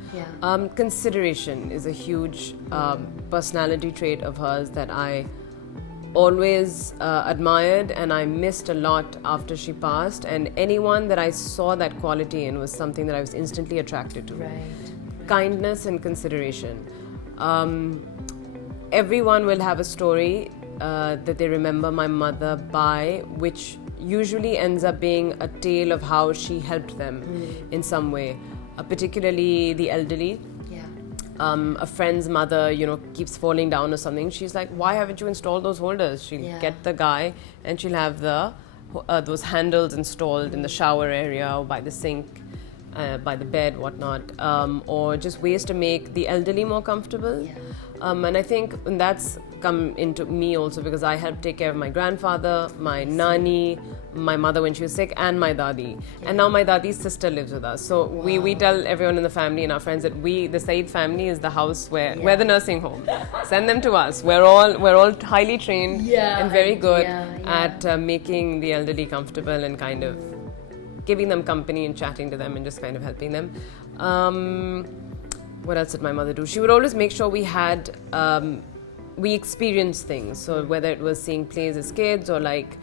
Consideration is a huge personality trait of hers that I always admired, and I missed a lot after she passed, and anyone that I saw that quality in was something that I was instantly attracted to. Kindness and consideration. Everyone will have a story that they remember my mother by, which usually ends up being a tale of how she helped them in some way, particularly the elderly. A friend's mother, keeps falling down or something. She's like, why haven't you installed those holders? She'll get the guy and she'll have those handles installed in the shower area or by the sink, by the bed, whatnot, or just ways to make the elderly more comfortable. And I think that's come into me also, because I helped take care of my grandfather, my nani, my mother when she was sick, and my dadi. And now my dadi's sister lives with us. So we tell everyone in the family and our friends that the Saeed family is the house where we're the nursing home. Send them to us. We're all highly trained and very good at making the elderly comfortable and kind of giving them company and chatting to them and just kind of helping them. What else did my mother do? She would always make sure we experienced things. So whether it was seeing plays as kids, or like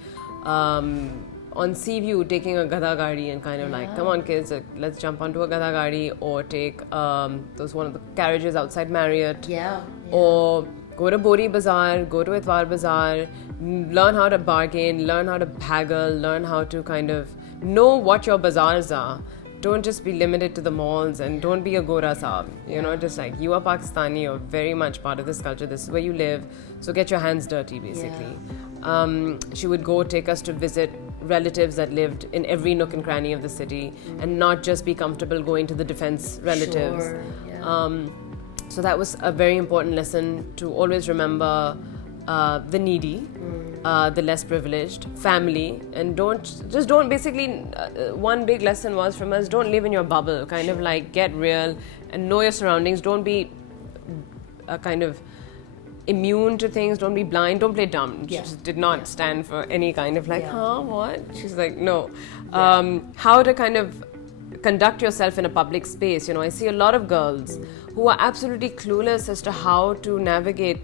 on Seaview taking a gada gadi and kind of like, come on kids, let's jump onto a gada gadi, or take those one of the carriages outside Marriott, or go to Bori Bazaar, go to Itwar Bazaar, learn how to bargain, learn how to haggle, learn how to kind of know what your bazaars are. Don't just be limited to the malls, and don't be a Gora Saab. Just like, you are Pakistani, you're very much part of this culture, this is where you live, so get your hands dirty, basically. She would go take us to visit relatives that lived in every nook and cranny of the city, and not just be comfortable going to the defense relatives. So that was a very important lesson, to always remember the needy, the less privileged, family, and don't basically, one big lesson was from us, don't live in your bubble, kind of like get real and know your surroundings. Don't be kind of immune to things, don't be blind, don't play dumb. She just did not stand for any kind of like, what? She's like, no. How to kind of conduct yourself in a public space. I see a lot of girls who are absolutely clueless as to how to navigate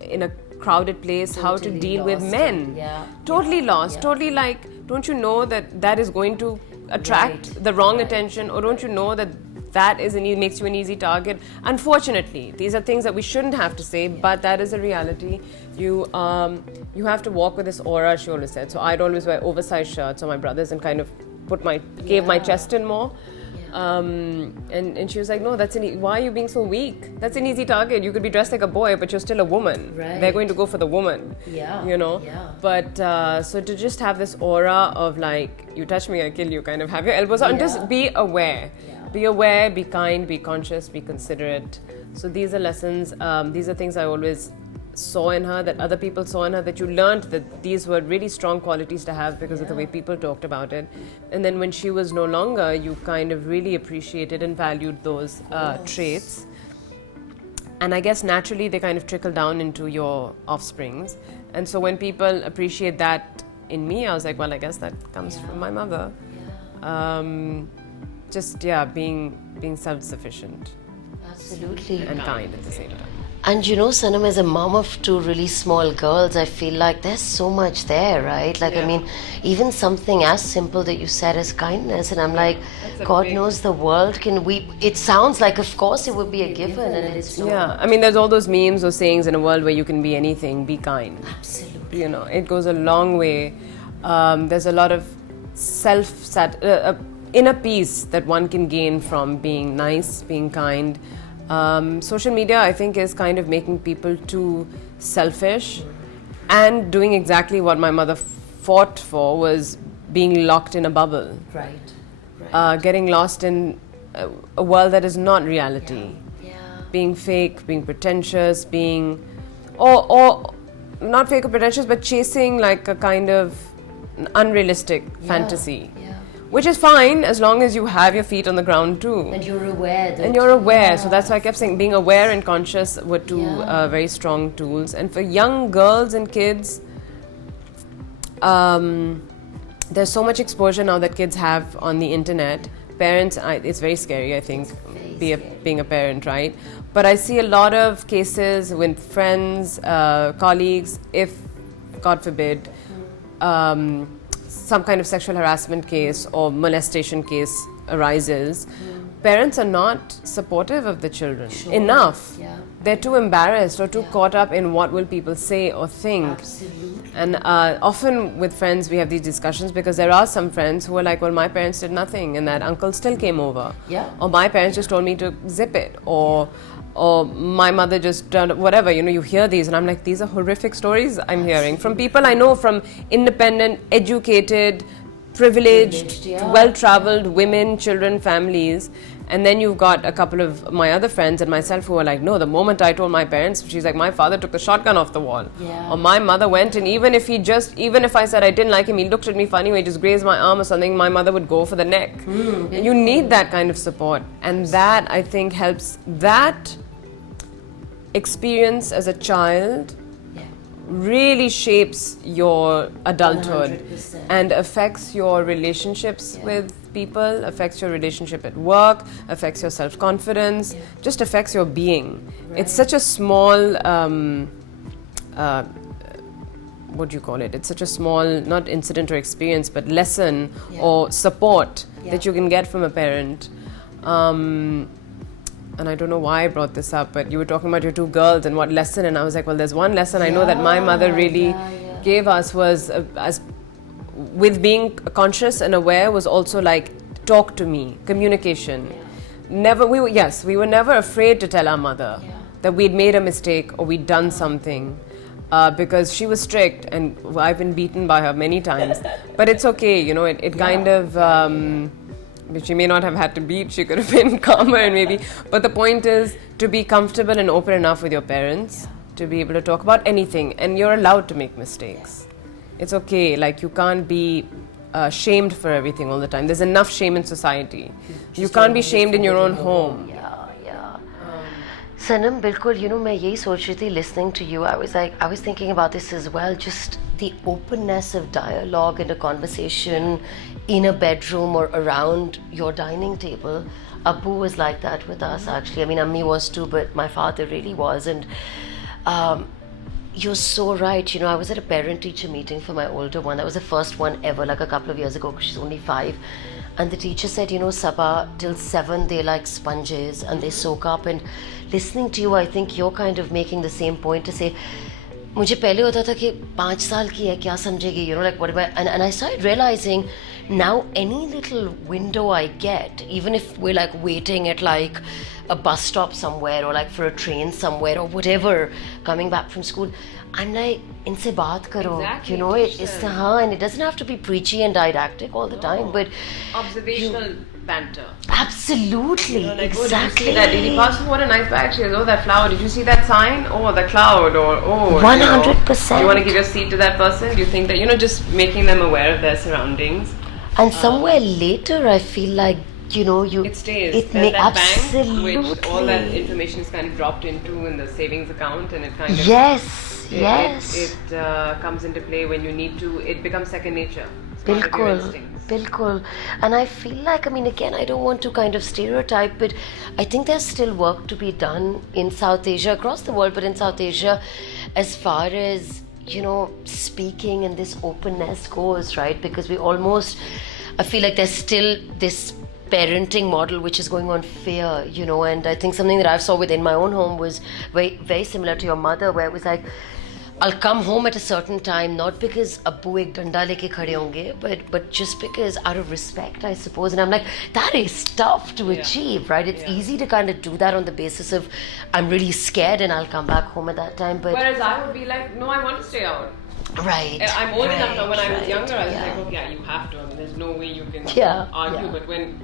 in a crowded place, how to deal with men. Totally lost. Totally like, don't you know that is going to attract the wrong attention, or don't you know that makes you an easy target? Unfortunately, these are things that we shouldn't have to say, but that is a reality. You have to walk with this aura, she always said. So I'd always wear oversized shirts on my brothers and kind of cave my chest in more. And she was like, no, why are you being so weak? That's an easy target. You could be dressed like a boy, but you're still a woman. They're going to go for the woman. But so to just have this aura of like, you touch me, I kill you, kind of have your elbows out, and just be aware. Be aware, be kind, be conscious, be considerate. So these are lessons, these are things I always saw in her, that other people saw in her, that you learned that these were really strong qualities to have because of the way people talked about it. And then when she was no longer, you kind of really appreciated and valued those traits. And I guess naturally they kind of trickle down into your offsprings. And so when people appreciate that in me, I was like, well, I guess that comes from my mother. Just being self-sufficient. Absolutely. And kind at the same time. And you know, Sanam, as a mom of two really small girls, I feel like there's so much there, right? Like, I mean, even something as simple that you said as kindness, and I'm like, God knows the world can it sounds like, of course, it would be a given, and it's not. Yeah, I mean, there's all those memes or sayings in a world where you can be anything, be kind. Absolutely. You know, it goes a long way. There's a lot of inner peace that one can gain from being nice, being kind. Social media, I think, is kind of making people too selfish and doing exactly what my mother fought for, was being locked in a bubble. Right. Getting lost in a world that is not reality. Yeah. Being fake, being pretentious, or not fake or pretentious, but chasing like a kind of unrealistic fantasy. Yeah. Which is fine as long as you have your feet on the ground too. And you're aware. So that's why I kept saying being aware and conscious were two very strong tools. And for young girls and kids, there's so much exposure now that kids have on the internet. Parents, it's very scary, I think, being a parent, right? But I see a lot of cases with friends, colleagues, if, God forbid, some kind of sexual harassment case or molestation case arises, parents are not supportive of the children enough. Yeah. They're too embarrassed or too caught up in what will people say or think. Absolutely. And often with friends we have these discussions, because there are some friends who are like, well, my parents did nothing and that uncle still came over. Yeah. Or my parents just told me to zip it. Or my mother just done whatever, you hear these and I'm like, these are horrific stories I'm hearing from people I know, from independent, educated, privileged, well-traveled women, children, families. And then you've got a couple of my other friends and myself who are like, no, the moment I told my parents, she's like, my father took the shotgun off the wall. Yeah. Or my mother went, and even if I said I didn't like him, he looked at me funny, or he just grazed my arm or something, my mother would go for the neck. You need that kind of support. And that, I think, helps. That experience as a child really shapes your adulthood 100%. and affects your relationships with people, affects your relationship at work, affects your self-confidence, just affects your being. It's such a small what do you call it? It's such a small, not incident or experience, but lesson or support that you can get from a parent. And I don't know why I brought this up, but you were talking about your two girls and what lesson, and I was like, well, there's one lesson I know that my mother really gave us was, as with being conscious and aware, was also like, talk to me, communication. We were never afraid to tell our mother that we'd made a mistake or we'd done something. Because she was strict and I've been beaten by her many times. But it's okay, it kind of... she may not have had to beat, she could have been calmer and maybe... But the point is to be comfortable and open enough with your parents to be able to talk about anything. And you're allowed to make mistakes. It's okay, like you can't be shamed for everything all the time. There's enough shame in society. You can't be shamed in your own home. Sanam, bilkul, मैं यही सोच रही थी listening to you. I was thinking about this as well, just the openness of dialogue and a conversation in a bedroom or around your dining table. Abu was like that with us, actually. I mean, Ammi was too, but my father really was. And you're so right. I was at a parent-teacher meeting for my older one. That was the first one ever, like a couple of years ago, because she's only 5. And the teacher said, Saba, till 7, they're like sponges and they soak up. And listening to you, I think you're kind of making the same point to say, मुझे पहले होता था कि 5 साल की है क्या समझेगी, like what am I, and I started realizing now any little window I get, even if we're like waiting at like a bus stop somewhere or like for a train somewhere or whatever, coming back from school, I'm like, inse baat karo, it's and it doesn't have to be preachy and didactic all the time, but observational banter. Absolutely, exactly. Did you see that? Did he pass? What a nice bag she has. Oh, that flower. Did you see that sign? Oh, the cloud. Or 100%. Do you want to give your seat to that person? Do you think that just making them aware of their surroundings? And somewhere later, I feel like It stays. It There's may that absolutely. bank which all that information is kind of dropped into in the savings account, and it kind of Yes. it comes into play when you need to. It becomes second nature. It's part of your Bilkul, instincts. bilkul. And I feel like, I mean, again, I don't want to kind of stereotype, but I think there's still work to be done in South Asia, across the world, but in South Asia, as far as, speaking and this openness goes, right? Because I feel like there's still this parenting model which is going on fear, and I think something that I saw within my own home was very, very similar to your mother, where it was like, I'll come home at a certain time, not because Abbu ek danda leke khade honge, but just because out of respect, I suppose. And I'm like, that is tough to achieve, right? It's easy to kind of do that on the basis of, I'm really scared and I'll come back home at that time. But whereas I would be like, no, I want to stay out. Right. I'm old enough now. When I was younger, I was yeah. like, okay, yeah, you have to. I mean, there's no way you can argue. Yeah. But when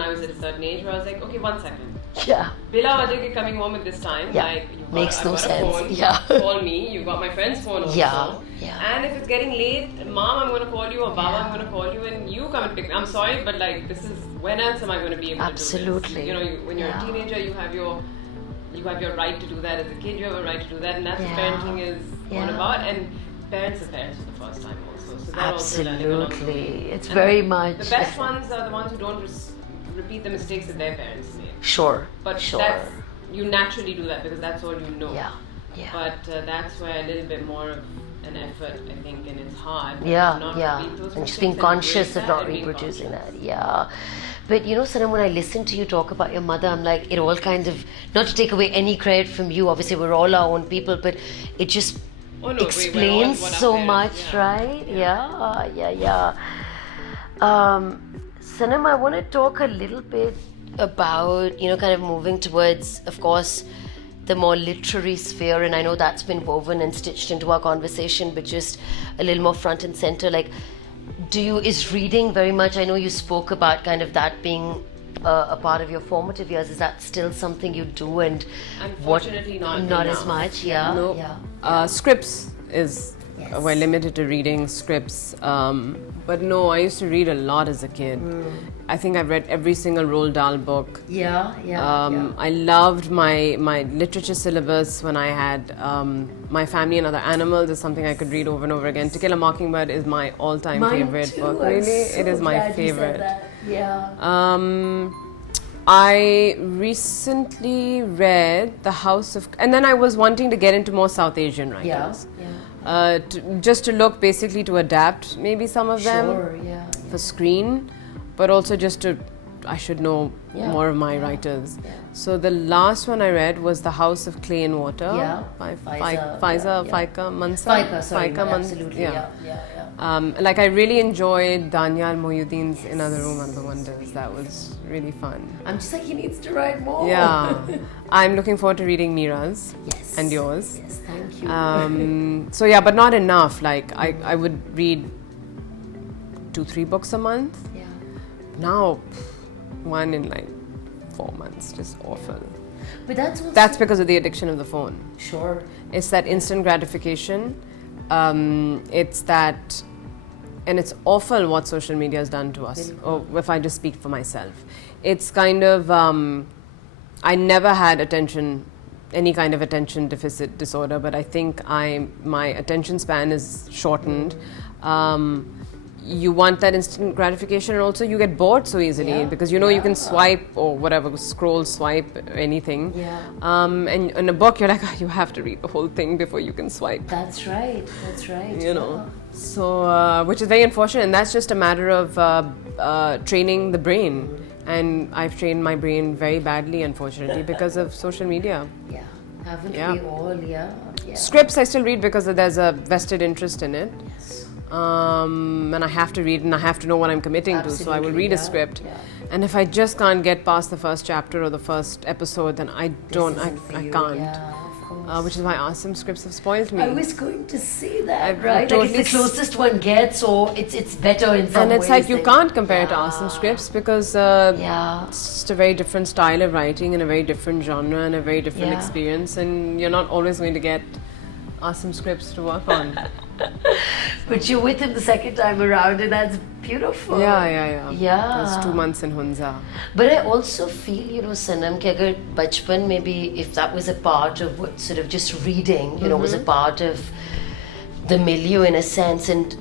I was at a certain age, where I was like, okay, 1 second. Yeah. Bila wajah ke coming home at this time, like Makes no I've got sense. a phone, Yeah. call me. You got my friend's phone also. Yeah. And if it's getting late, Mom, I'm going to call you, or Baba, I'm going to call you, and you come and pick me. I'm sorry, but like this is when else am I going to be able Absolutely. to do this? When you're a teenager, you have your right to do that. As a kid, you have a right to do that, and that's what parenting is all about. And parents are parents for the first time also, so they're also learning along the way. It's very much The best ones are the ones who don't repeat the mistakes that their parents made. Sure. You naturally do that because that's all you know. Yeah. But that's where a little bit more of an effort, I think, and it's hard. to not repeat those And just mistakes being and conscious break of that not and being reproducing conscious. that. Yeah. But Sanam, when I listen to you talk about your mother, I'm like, it all kind of, not to take away any credit from you, obviously we're all our own people, but it just explains so much, right? Yeah. Sanam, I want to talk a little bit about, kind of moving towards, of course, the more literary sphere, and I know that's been woven and stitched into our conversation, but just a little more front and center. Like, is reading very much, I know you spoke about kind of that being a part of your formative years. Is that still something you do? And unfortunately not as much. No. Scripts is we're limited to reading scripts, but no, I used to read a lot as a kid. I think I've read every single Roald Dahl book. I loved my literature syllabus when I had My Family and Other Animals is something I could read over and over again. To Kill a Mockingbird is my all-time favorite book. Really, it is my favorite. I recently read The House of... And then I was wanting to get into more South Asian writers. Just to look, basically to adapt maybe some of them for screen, but also just to... I should know more of my writers. So the last one I read was The House of Clay and Water by Faika Mansa. Like I really enjoyed Danyal Mohyuddin's In Other Room Under the Wonders. That was really fun. I'm just like, he needs to write more. I'm looking forward to reading Mira's and yours. Yes, thank you. So yeah, but not enough. Like I would read 2-3 books a month. Now, one in like 4 months, just awful. But that's because of the addiction of the phone. Sure. It's that instant gratification. It's that, and it's awful what social media has done to us. Or if I just speak for myself, it's kind of. I never had any kind of attention deficit disorder, but I think my attention span is shortened. You want that instant gratification, and also you get bored so easily because you can swipe or whatever, scroll, swipe, anything. And in a book, you're like, you have to read the whole thing before you can swipe. That's right. So, which is very unfortunate, and that's just a matter of training the brain. And I've trained my brain very badly, unfortunately, because of social media. Haven't we all? Scripts I still read because there's a vested interest in it. And I have to read and I have to know what I'm committing to, so I will read a script. And if I just can't get past the first chapter or the first episode, then I can't. Which is why Asim scripts have spoiled me. I was going to say that, right? Like it's the closest one gets, or it's better in some ways. And it's like you can't compare it to Asim scripts because it's just a very different style of writing and a very different genre and a very different experience, and you're not always going to get Asim scripts to work on. But you're with him the second time around, and that's beautiful. Yeah. Yeah. It was 2 months in Hunza. But I also feel, Sanam, कि अगर बचपन में भी, if that was a part of what sort of just reading, was a part of the milieu in a sense, and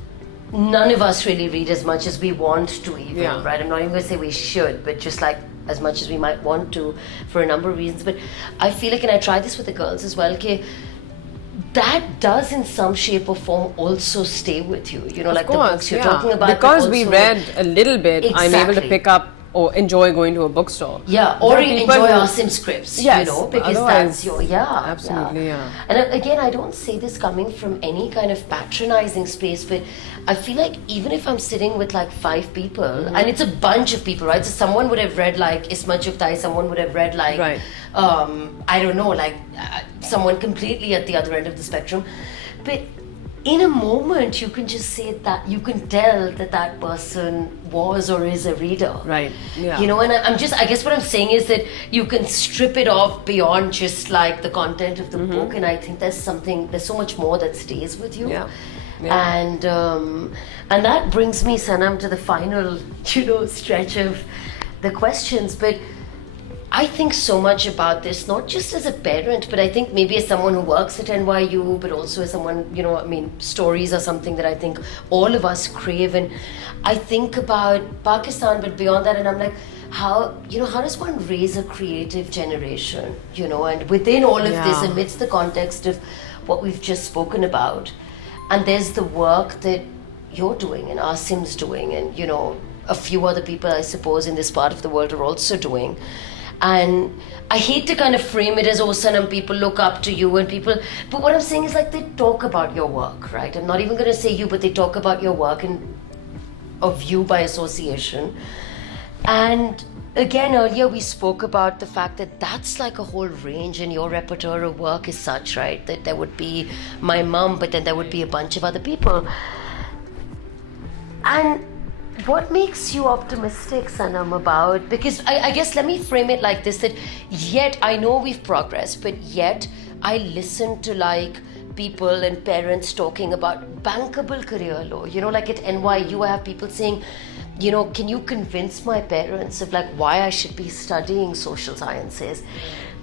none of us really read as much as we want to even, right? I'm not even going to say we should, but just like as much as we might want to for a number of reasons. But I feel like, and I try this with the girls as well, कि that does in some shape or form also stay with you, like the books you're talking about. Because we read a little bit, I'm able to pick up or enjoy going to a bookstore. Yeah, or enjoy Asim scripts, yes, because that's your, absolutely, And again, I don't say this coming from any kind of patronizing space, but I feel like even if I'm sitting with like 5 people, and it's a bunch of people, right? So someone would have read like Isma Chugtai, someone would have read like, I don't know, like someone completely at the other end of the spectrum. But in a moment, you can just say that, you can tell that that person was or is a reader. Right, yeah. And I guess what I'm saying is that you can strip it off beyond just like the content of the book, and I think there's so much more that stays with you. Yeah. And that brings me, Sanam, to the final, stretch of the questions. But I think so much about this, not just as a parent, but I think maybe as someone who works at NYU, but also as someone, stories are something that I think all of us crave. And I think about Pakistan, but beyond that, and I'm like, how does one raise a creative generation, and within all of this, amidst the context of what we've just spoken about, and there's the work that you're doing and Asim's doing, and, a few other people, I suppose, in this part of the world are also doing. And I hate to kind of frame it as, Sanam, people look up to you but what I'm saying is like they talk about your work, right? I'm not even going to say you, but they talk about your work and of you by association. And again, earlier we spoke about the fact that that's like a whole range, and your repertoire of work is such, right? That there would be my mum, but then there would be a bunch of other people. And what makes you optimistic, Sanam, about, because I guess let me frame it like this, that yet I know we've progressed, but yet I listen to like people and parents talking about bankable career law, like at NYU I have people saying, can you convince my parents of like why I should be studying social sciences?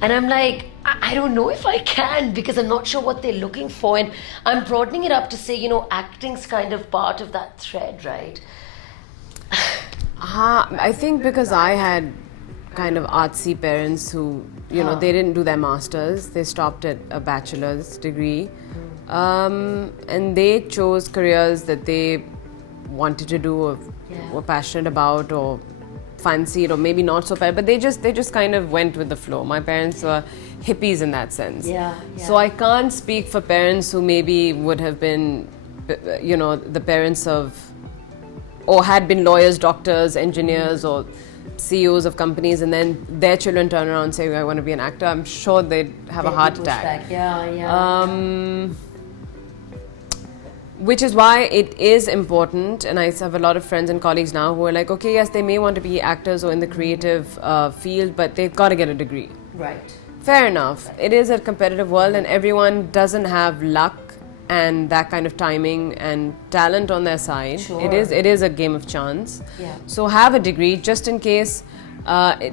And I'm like, I don't know if I can, because I'm not sure what they're looking for. And I'm broadening it up to say, acting's kind of part of that thread, right? I think because I had kind of artsy parents who, they didn't do their masters, they stopped at a bachelor's degree, and they chose careers that they wanted to do or were passionate about or fancied, or maybe not so bad, but they just kind of went with the flow. My parents were hippies in that sense. So I can't speak for parents who maybe would have been, the parents of, or had been lawyers, doctors, engineers, or CEOs of companies, and then their children turn around and say, I want to be an actor. I'm sure they'd have a heart attack. Which is why it is important, and I have a lot of friends and colleagues now who are like, okay, yes, they may want to be actors or in the creative field, but they've got to get a degree. Right. Fair enough. It is a competitive world, and everyone doesn't have luck and that kind of timing and talent on their side. Sure. It is a game of chance. Yeah. So have a degree just in case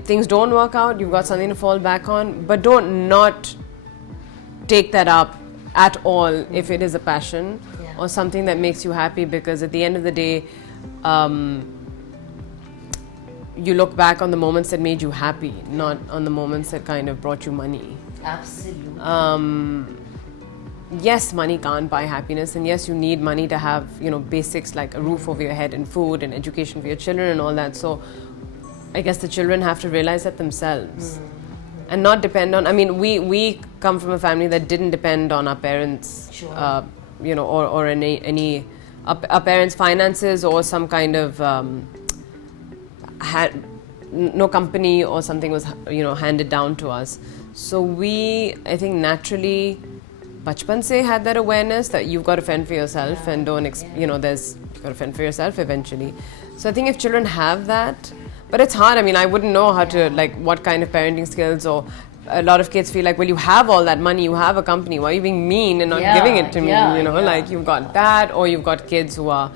things don't work out, you've got something to fall back on, but don't not take that up at all if it is a passion or something that makes you happy, because at the end of the day, you look back on the moments that made you happy, not on the moments that kind of brought you money. Absolutely. Yes, money can't buy happiness, and yes, you need money to have, basics like a roof over your head and food and education for your children and all that. So I guess the children have to realize that themselves and not depend on, we come from a family that didn't depend on our parents, or any our parents' finances or some kind of no company or something was handed down to us. So we, I think, naturally bachpan se had that awareness that you've got to fend for yourself and don't you've got to fend for yourself eventually. So I think if children have that, but it's hard. I wouldn't know how to, like, what kind of parenting skills or a lot of kids feel like, well, you have all that money, you have a company, why are you being mean and not giving it to me? You know, like you've got that, or you've got kids who are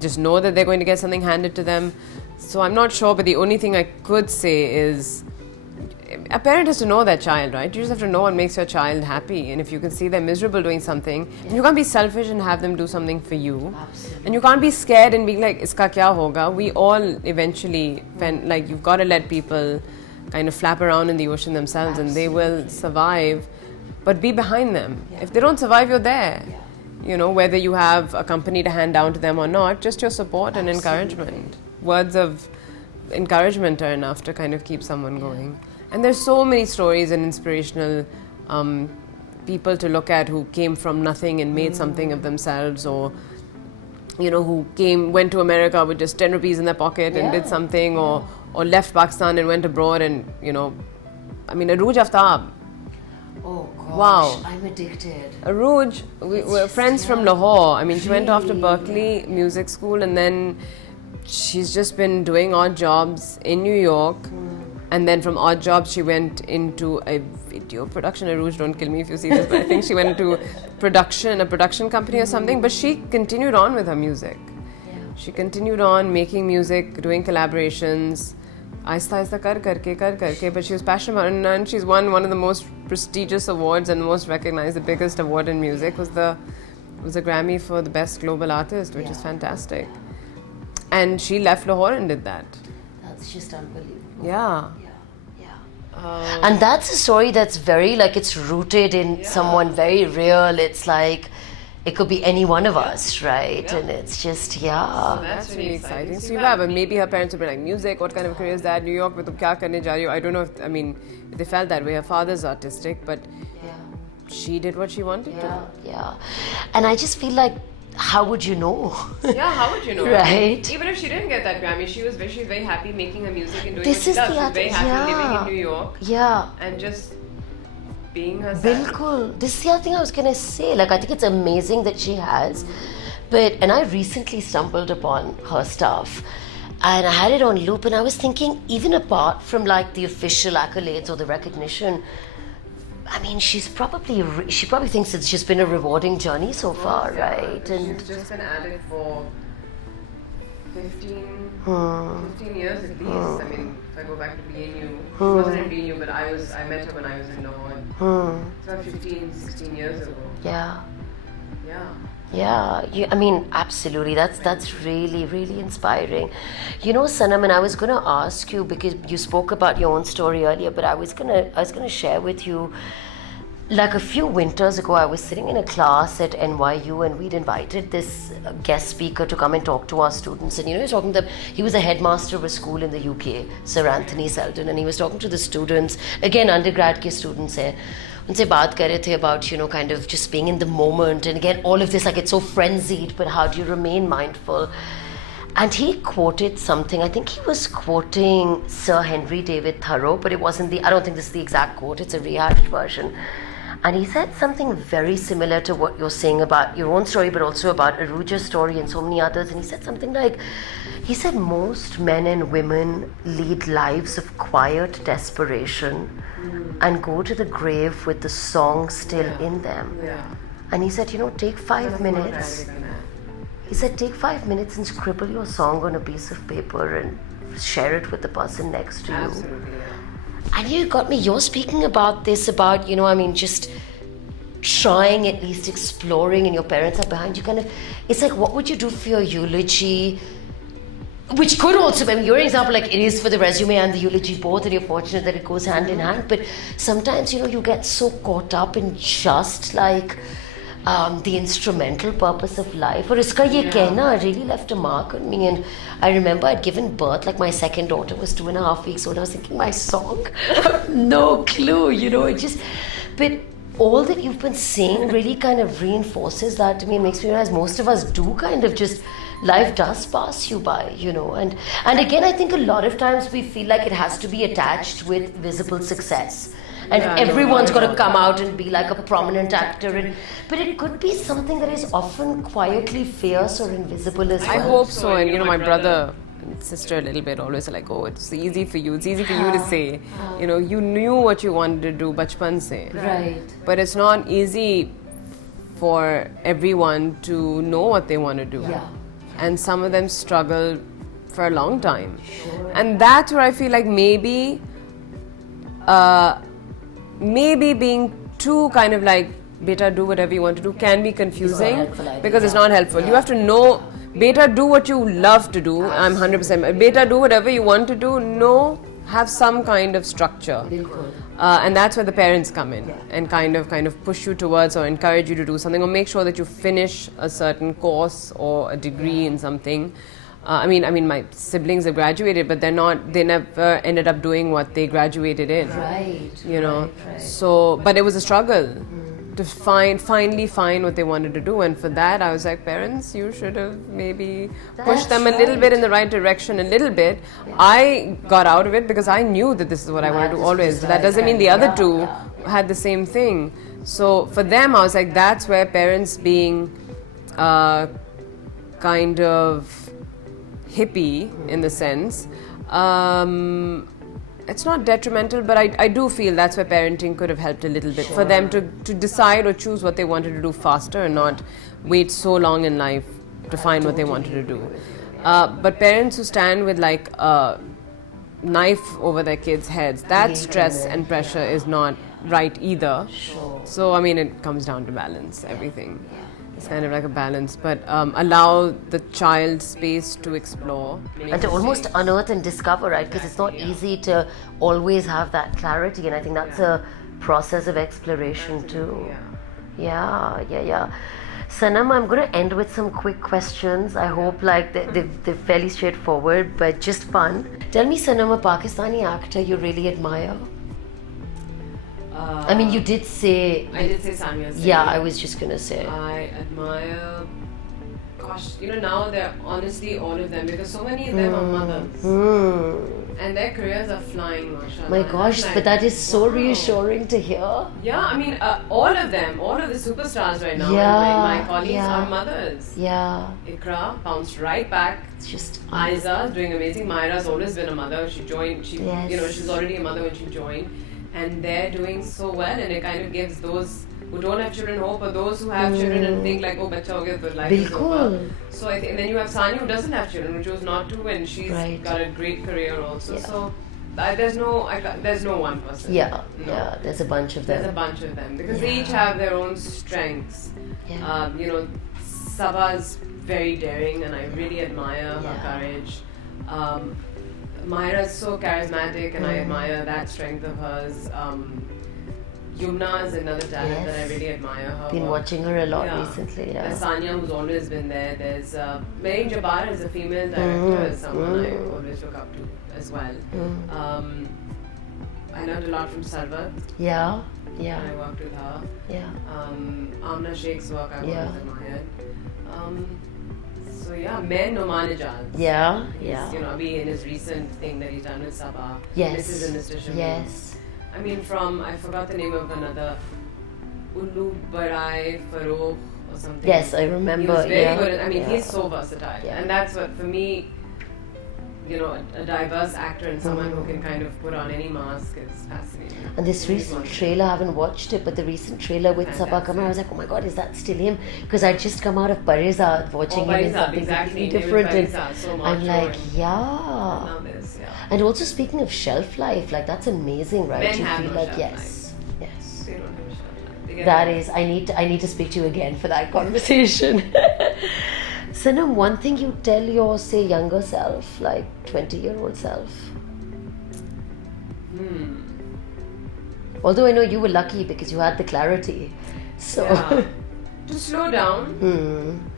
just know that they're going to get something handed to them. So I'm not sure, but the only thing I could say is a parent has to know their child, right? You just have to know what makes your child happy, and if you can see they're miserable doing something, you can't be selfish and have them do something for you. Absolutely. And you can't be scared and be like, iska kya hoga? We all eventually, like, you've got to let people kind of flap around in the ocean themselves, and they will survive, but be behind them. If they don't survive, you're there. You know, whether you have a company to hand down to them or not, just your support and encouragement. Words of encouragement are enough to kind of keep someone going. And there's so many stories and inspirational people to look at who came from nothing and made something of themselves, or you know, who went to America with just 10 rupees in their pocket and did something, or left Pakistan and went abroad, and you know, I mean, Arooj Aftab. Oh gosh, wow. I'm addicted. Arooj, we were friends from Lahore. I mean, she went off to Berkeley Music School, and then she's just been doing odd jobs in New York. And then from odd jobs, she went into a video production. Arooj, don't kill me if you see this, but I think she went into a production company or something. But she continued on with her music. She continued on making music, doing collaborations, aista kar karke, but she was passionate about it, and she's won one of the most prestigious awards and most recognized, the biggest award in music was a Grammy for the best global artist, which is fantastic. And she left Lahore and did that. That's just unbelievable. Yeah. And that's a story that's very, like, it's rooted in someone very real. It's like, it could be any one of us, right? And it's just, So that's really exciting. So you have, and maybe her parents would be like, music, what kind of career is that? New York, mein tum kya karne ja rahi ho? I don't know if, I mean, if they felt that way. Her father's artistic, but she did what she wanted to. And I just feel like, how would you know? How would you know? Right? Even if she didn't get that Grammy, she's very happy making her music and doing This what she is does. the She's very happy living in New York. And just being herself. Bilkul. This is the other thing I was going to say. Like, I think it's amazing that she has. And I recently stumbled upon her stuff. And I had it on loop, and I was thinking, even apart from like the official accolades or the recognition, I mean, she probably thinks it's just been a rewarding journey so far, right? And she's just been at it for 15 years at least. I mean, if I go back to BNU, she wasn't in BNU, but I met her when I was in Lahore. It's about 15, 16 years ago. I mean, absolutely. That's really, really inspiring. You know, Sanam, and I was going to ask you, because you spoke about your own story earlier, but I was gonna share with you. Like a few winters ago, I was sitting in a class at NYU, and we'd invited this guest speaker to come and talk to our students. And you know, he was talking to them. He was a headmaster of a school in the UK, Sir Anthony Selden, and he was talking to the students, again undergrad ke students hai. उनसे बात कर रहे थे about, you know, kind of just being in the moment, and again all of this, like, it's so frenzied, but how do you remain mindful? And he quoted something. I think he was quoting Sir Henry David Thoreau, but it wasn't I don't think this is the exact quote, it's a rehashed version. And he said something very similar to what you're saying about your own story, but also about Arooj's story and so many others. And he said something like, he said most men and women lead lives of quiet desperation and go to the grave with the song still in them. And he said, you know, take 5 minutes. He said, take 5 minutes and scribble your song on a piece of paper and share it with the person next to you. And you got me, you're speaking about this, about, you know, I mean, just trying, at least exploring, and your parents are behind you, kind of, it's like, what would you do for your eulogy? Which could also, I mean, your example, like, it is for the resume and the eulogy both, and you're fortunate that it goes hand in hand, but sometimes, you know, you get so caught up in just like the instrumental purpose of life. Or iska ye kehna really left a mark on me. And I remember I'd given birth, like my second daughter was 2.5 weeks old. I was thinking, my song? No clue, you know, it just, but all that you've been saying really kind of reinforces that to me. It makes me realize most of us do kind of just, life does pass you by, you know. And again, I think a lot of times we feel like it has to be attached with visible success. And everyone's got to come out and be like a prominent actor. But it could be something that is often quietly fierce or invisible as well. I hope so. And you know, my brother sister a little bit, always like, oh, it's easy for you. It's easy for you to say. You know, you knew what you wanted to do, bachpan se. Right. But it's not easy for everyone to know what they want to do. Yeah. And some of them struggle for a long time. Sure. And that's where I feel like maybe being too kind of like, beta, do whatever you want to do can be confusing because it's not helpful. You have to know, beta, do what you love to do. I'm 100%. Beta, do whatever you want to do. No, have some kind of structure. And that's where the parents come in and kind of push you towards or encourage you to do something or make sure that you finish a certain course or a degree in something. I mean, my siblings have graduated, but they never ended up doing what they graduated in. Right. You know, so, but it was a struggle to finally find what they wanted to do. And for that, I was like, parents, you should have maybe pushed them a little bit in the right direction, a little bit. I got out of it because I knew that this is what I want to do always. That doesn't mean the other two had the same thing. So for them, I was like, that's where parents being kind of hippie in the sense, it's not detrimental, but I do feel that's where parenting could have helped a little bit for them to decide or choose what they wanted to do faster and not wait so long in life to find what they wanted to do. But parents who stand with like a knife over their kids' heads, that stress and pressure is not right either. So I mean, it comes down to balance, everything. It's kind of like a balance, but allow the child space to explore. And to almost unearth and discover, right? Because it's not easy to always have that clarity, and I think that's a process of exploration too. Yeah. Sanam, I'm going to end with some quick questions. I hope like they're fairly straightforward, but just fun. Tell me, Sanam, a Pakistani actor you really admire? I mean, you did say... I did say Sanam Saeed. Yeah, I was just going to say. I admire... Gosh, you know, now they're honestly all of them because so many of them are mothers. And their careers are flying, mashallah. My gosh, like, but that is so reassuring to hear. Yeah, I mean, all of them, all of the superstars right now, my colleagues are mothers. Yeah. Ikra bounced right back. It's just... Aiza's doing amazing. Myra's always been a mother. She joined, you know, she's already a mother when she joined. And they're doing so well, and it kind of gives those who don't have children hope, or those who have children and think like, oh, bacha ho gaya, so life is over. So I think, and then you have Sanya who doesn't have children, who chose not to, and she's got a great career also. So there's no one person. Yeah, there's a bunch of them. There's a bunch of them because they each have their own strengths. You know, Saba's very daring, and I really admire her courage. Myra's so charismatic, and I admire that strength of hers. Yumna is another talent that I really admire her. Been watching her a lot recently. Yeah. There's Sanya, who's always been there. There's Mary Jabbar is a female director, is someone I always look up to as well. I learned a lot from Sarwat. Yeah. I worked with her. Yeah. Amna Sheikh's work I always admired. So yeah, Men Noman Ijaz. Yeah. You know, in his recent thing that he's done with Saba. Yes. Mrs. and Mr. Shamim. Yes. I mean, I forgot the name of another, Ullu Barai Farokh or something. Yes, I remember. He was very good. I mean, he's so versatile. And that's what, for me, you know, a diverse actor and someone who can kind of put on any mask is fascinating. And this recent trailer, I haven't watched it, but the recent trailer with Saba Karim, I was like, oh my god, is that still him? Because I'd just come out of Parizad watching him in something completely different. And so I'm like, And also speaking of shelf life, like that's amazing, right? Men you have feel no like shelf yes. They don't have a shelf life. That is, I need to speak to you again for that conversation. Sanam, one thing you tell your, say, younger self, like 20-year-old self? Although I know you were lucky because you had the clarity. So to slow down.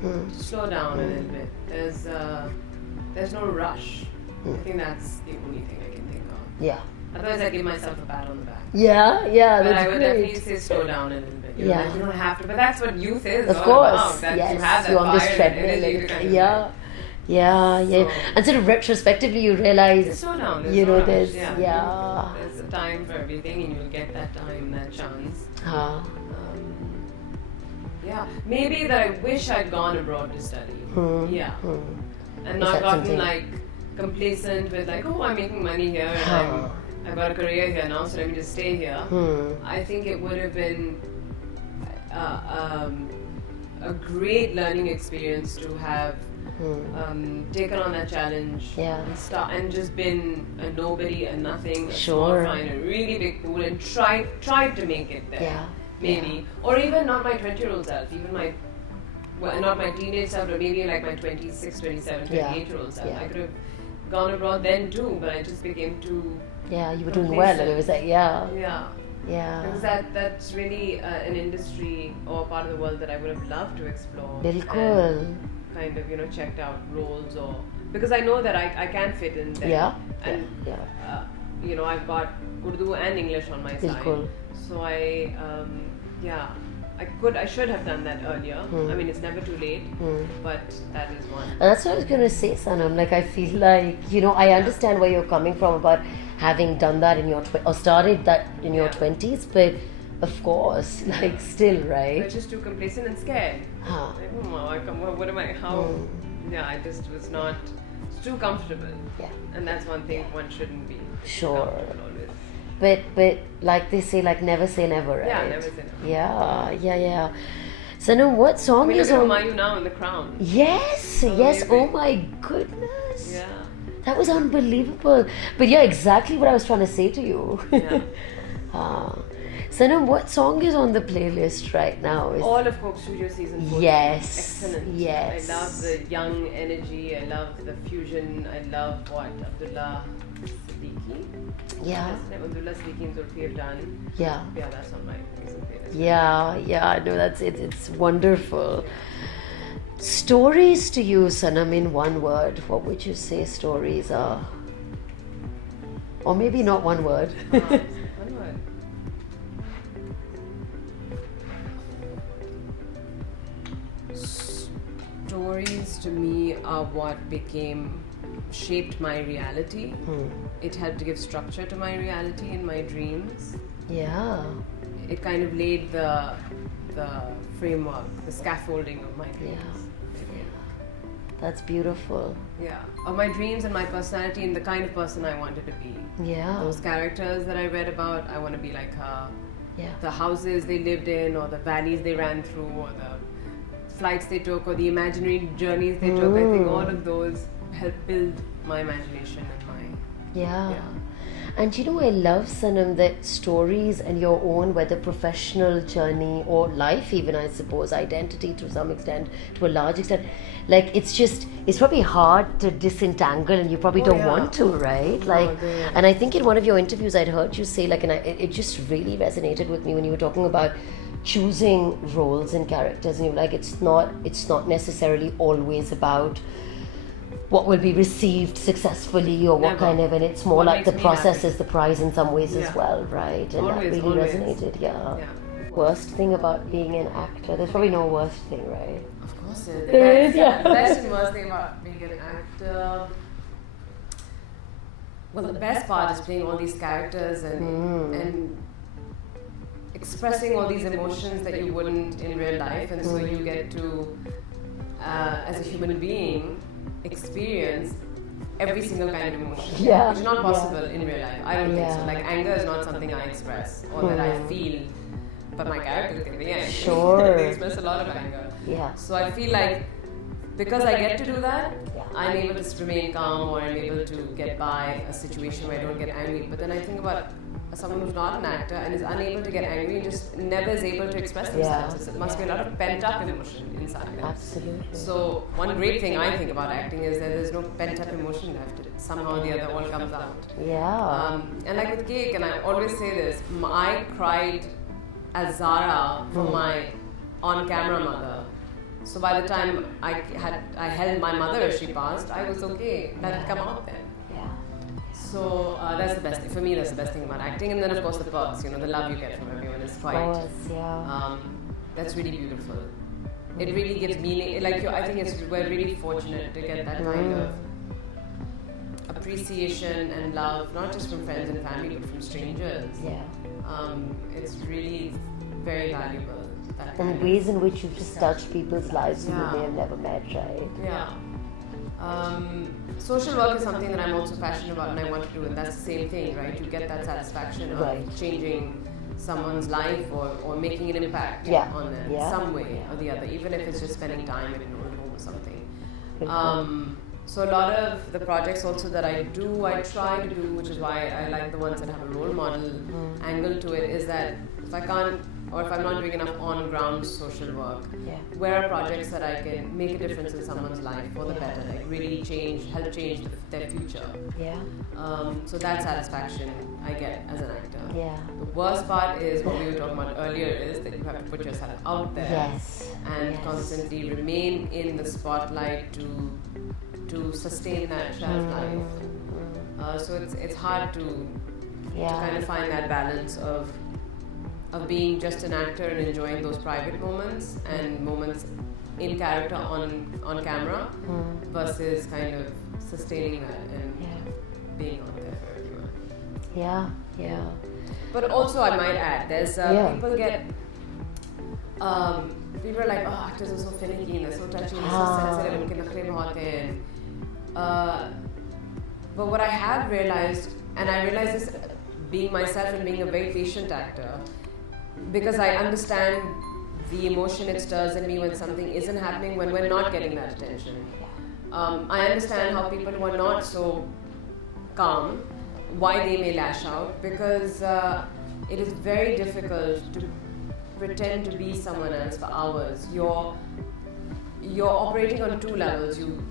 To slow down a little bit. There's no rush. I think that's the only thing I can think of. Yeah. Otherwise, I give myself a pat on the back. Yeah, but that's I would great. definitely say slow down a little bit. You know, you don't have to, but that's what youth is. Of all course, about, that yes. You have that You're on this fire treadmill. and energy to kind of Yeah. And sort of retrospectively, you realize, slow down. You know, no there's rush. There's a time for everything, and you'll get that time, that chance. Maybe that I wish I'd gone abroad to study. And not gotten like complacent with like, oh, I'm making money here and I've got a career here now, so let me just stay here. I think it would have been a great learning experience to have taken on that challenge and just been a nobody, a nothing, a small fry in a really big pool and tried to make it there. Maybe. Or even not my 20-year-old self, even my, well, not my teenage self, but maybe like my 26, 27, 28-year-old self. I could have gone abroad then too, but I just became too you were doing well, and it was like, because that's really an industry or part of the world that I would have loved to explore. Bilkul. Kind of, checked out roles, or because I know that I can fit in there. I've got Urdu and English on my side. So I should have done that earlier. I mean, it's never too late, but that is one. And that's what I was going to say, Sanam. Like, I feel like, I understand where you're coming from about having done that in your or started that in your 20s, but of course, like, still, right? I was just too complacent and scared. Like, what am I? How? I just was not. It's too comfortable. And that's one thing one shouldn't be. Sure. But like they say, like, never say never, right? Yeah, never say never. Yeah. Sanam, what song is on? Look at Humayun now in The Crown. Yes. Oh my goodness. Yeah. That was unbelievable. But exactly what I was trying to say to you. Sanam, what song is on the playlist right now? All of Coke Studio Season 4. Yes. Excellent. Yes. I love the young energy. I love the fusion. I love what Abdullah Siddiqui. Abdullah Siddiqui and Zulfi have done. Yeah, that's on my recent playlist. No, that's it. It's wonderful. Stories to you, Sanam, in one word. What would you say stories are? Or maybe not one word. One word. Stories to me are what shaped my reality. It helped to give structure to my reality and my dreams. Yeah. It kind of laid the framework, the scaffolding of my dreams. That's beautiful. Of my dreams and my personality and the kind of person I wanted to be. Those characters that I read about, I want to be like her. The houses they lived in, or the valleys they ran through, or the flights they took, or the imaginary journeys they took. I think all of those helped build my imagination and my... And I love, Sanam, that stories and your own, whether professional journey or life even, I suppose, identity to some extent, to a large extent, like, it's probably hard to disentangle, and you probably don't want to, right? Like, and I think in one of your interviews I'd heard you say, like, and it just really resonated with me when you were talking about choosing roles and characters, and you're like, it's not necessarily always about what will be received successfully or what kind of, and it's more like the process is the prize in some ways as well, right? And always, that really resonated. Worst thing about being an actor? There's probably no worst thing, right? Of course there is. The best and worst thing about being an actor, well, the best part is playing all these characters and expressing all these emotions that you wouldn't in real life, and so you get to, as a human being, experience every single kind of emotion, which is not possible in real life. I don't think so. Like, anger is not something I express or that I feel, but my characters can be angry. They express a lot of anger. So I feel like because I get to do that, I'm able to remain calm, or I'm able to get by a situation where I don't get angry. But then I think about someone who's not an actor and is unable to get angry and just never is able to express themselves. It must be a lot of pent-up emotion inside them. Absolutely. So one great thing I think about acting is that there's no pent-up emotion left. Somehow or the other all comes out. And like with Cake, and I always say this, I cried as Zara for my on-camera mother. So by the time I held my mother as she passed, I was okay. That had come out then. So that's the best thing. For me, that's the best thing about acting. And then, of course, the perks, the love you get from everyone is quite... that's really beautiful. It really gives meaning. Like, I think we're really fortunate to get that kind of appreciation and love, not just from friends and family, but from strangers. It's really very valuable. And ways in which you've just touched people's lives who you may have never met, right? Social work is something that I'm also passionate about and I want to do, and that's the same thing, right? You get that satisfaction of changing someone's life or making an impact on them some way or the other, even if it's just spending time in an old home or something. So a lot of the projects also that I do, I try to do, which is why I like the ones that have a role model angle to it, is that if I can't, or if I'm not doing enough on-ground social work, where are projects that I can make a difference in someone's life for the better, like really help change their future. So that satisfaction I get as an actor. The worst part is what we were talking about earlier, is that you have to put yourself out there and constantly remain in the spotlight to sustain that shelf life. So it's hard to kind of find that balance of being just an actor and enjoying those private moments and moments in character on camera versus kind of sustaining that and being out there for everyone. But also I might add, there's people are like, oh, actors are so finicky and they're so touchy and so sensitive, unke nakhre bahut hain. But what I have realized, and I realize this being myself and being a very patient actor, because I understand the emotion it stirs in me when something isn't happening, when we're not getting that attention. I understand how people who are not so calm, why they may lash out, because it is very difficult to pretend to be someone else for hours. You're operating on two levels. You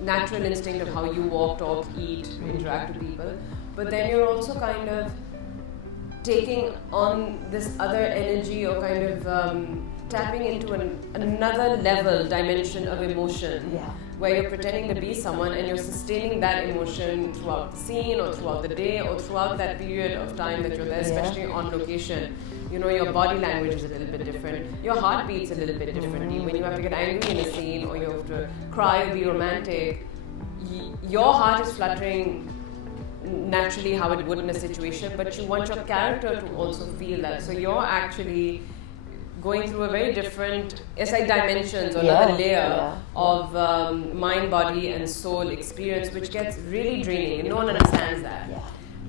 natural instinct of how you walk, talk, eat, interact with people, but then you're also kind of taking on this other energy or kind of tapping into another level, dimension of emotion, where you're pretending to be someone and you're sustaining that emotion throughout the scene or throughout the day or throughout that period of time that you're there, especially on location. You know, your body language is a little bit different, your heart beats a little bit differently. When you have to get angry in a scene or you have to cry or be romantic, your heart is fluttering naturally how it would in a situation, but you want your character to also feel that. So you're actually going through a very different, it's like dimensions or another layer of mind, body and soul experience, which gets really draining and no one understands that.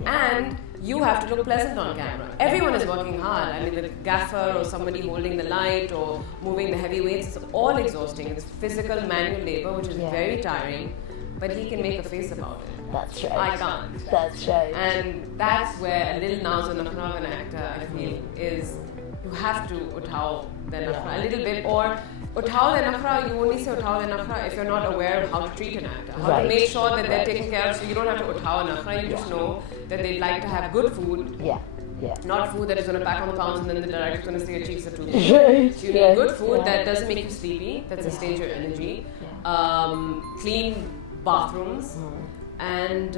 And you have to look pleasant on camera. Everyone is working hard. I mean, the gaffer or somebody holding the light or moving the heavy weights, it's all exhausting. It's physical manual labor, which is very tiring, but he can make a face about it. That's right. I can't. That's right. And that's where a little nauz and nakhra of an actor, I feel, is you have to uthao the nakhra a little bit, or uthao the nakhra, you only say uthao the nakhra if you're not aware of how to treat an actor, how to make sure that they're taken care of, so you don't have to uthao a nakhra, you just know that they'd like to have good food. Not food that is going to pack on the pounds and then the director's going to say your cheeks are too big. So you need good food that doesn't make you sleepy, that sustains your energy, clean bathrooms, and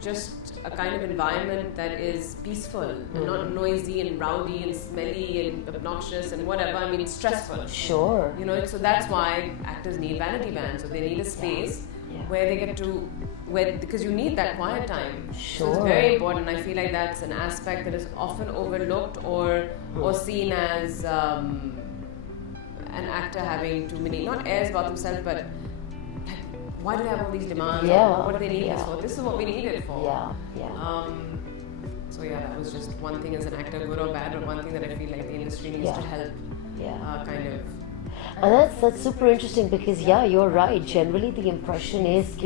just a kind of environment that is peaceful and not noisy and rowdy and smelly and obnoxious and whatever. I mean, stressful. Sure. You know, so that's why actors need vanity vans. So they need a space where they get to, because you need that quiet time. Sure. So it's very important. I feel like that's an aspect that is often overlooked or seen as an actor having too many, not airs about themselves, but why do they have all these demands? What do they need this for? This is what we need it for. So that was just one thing as an actor, good or bad, but one thing that I feel like the industry needs to help kind of. And that's super interesting because you're right. Generally the impression is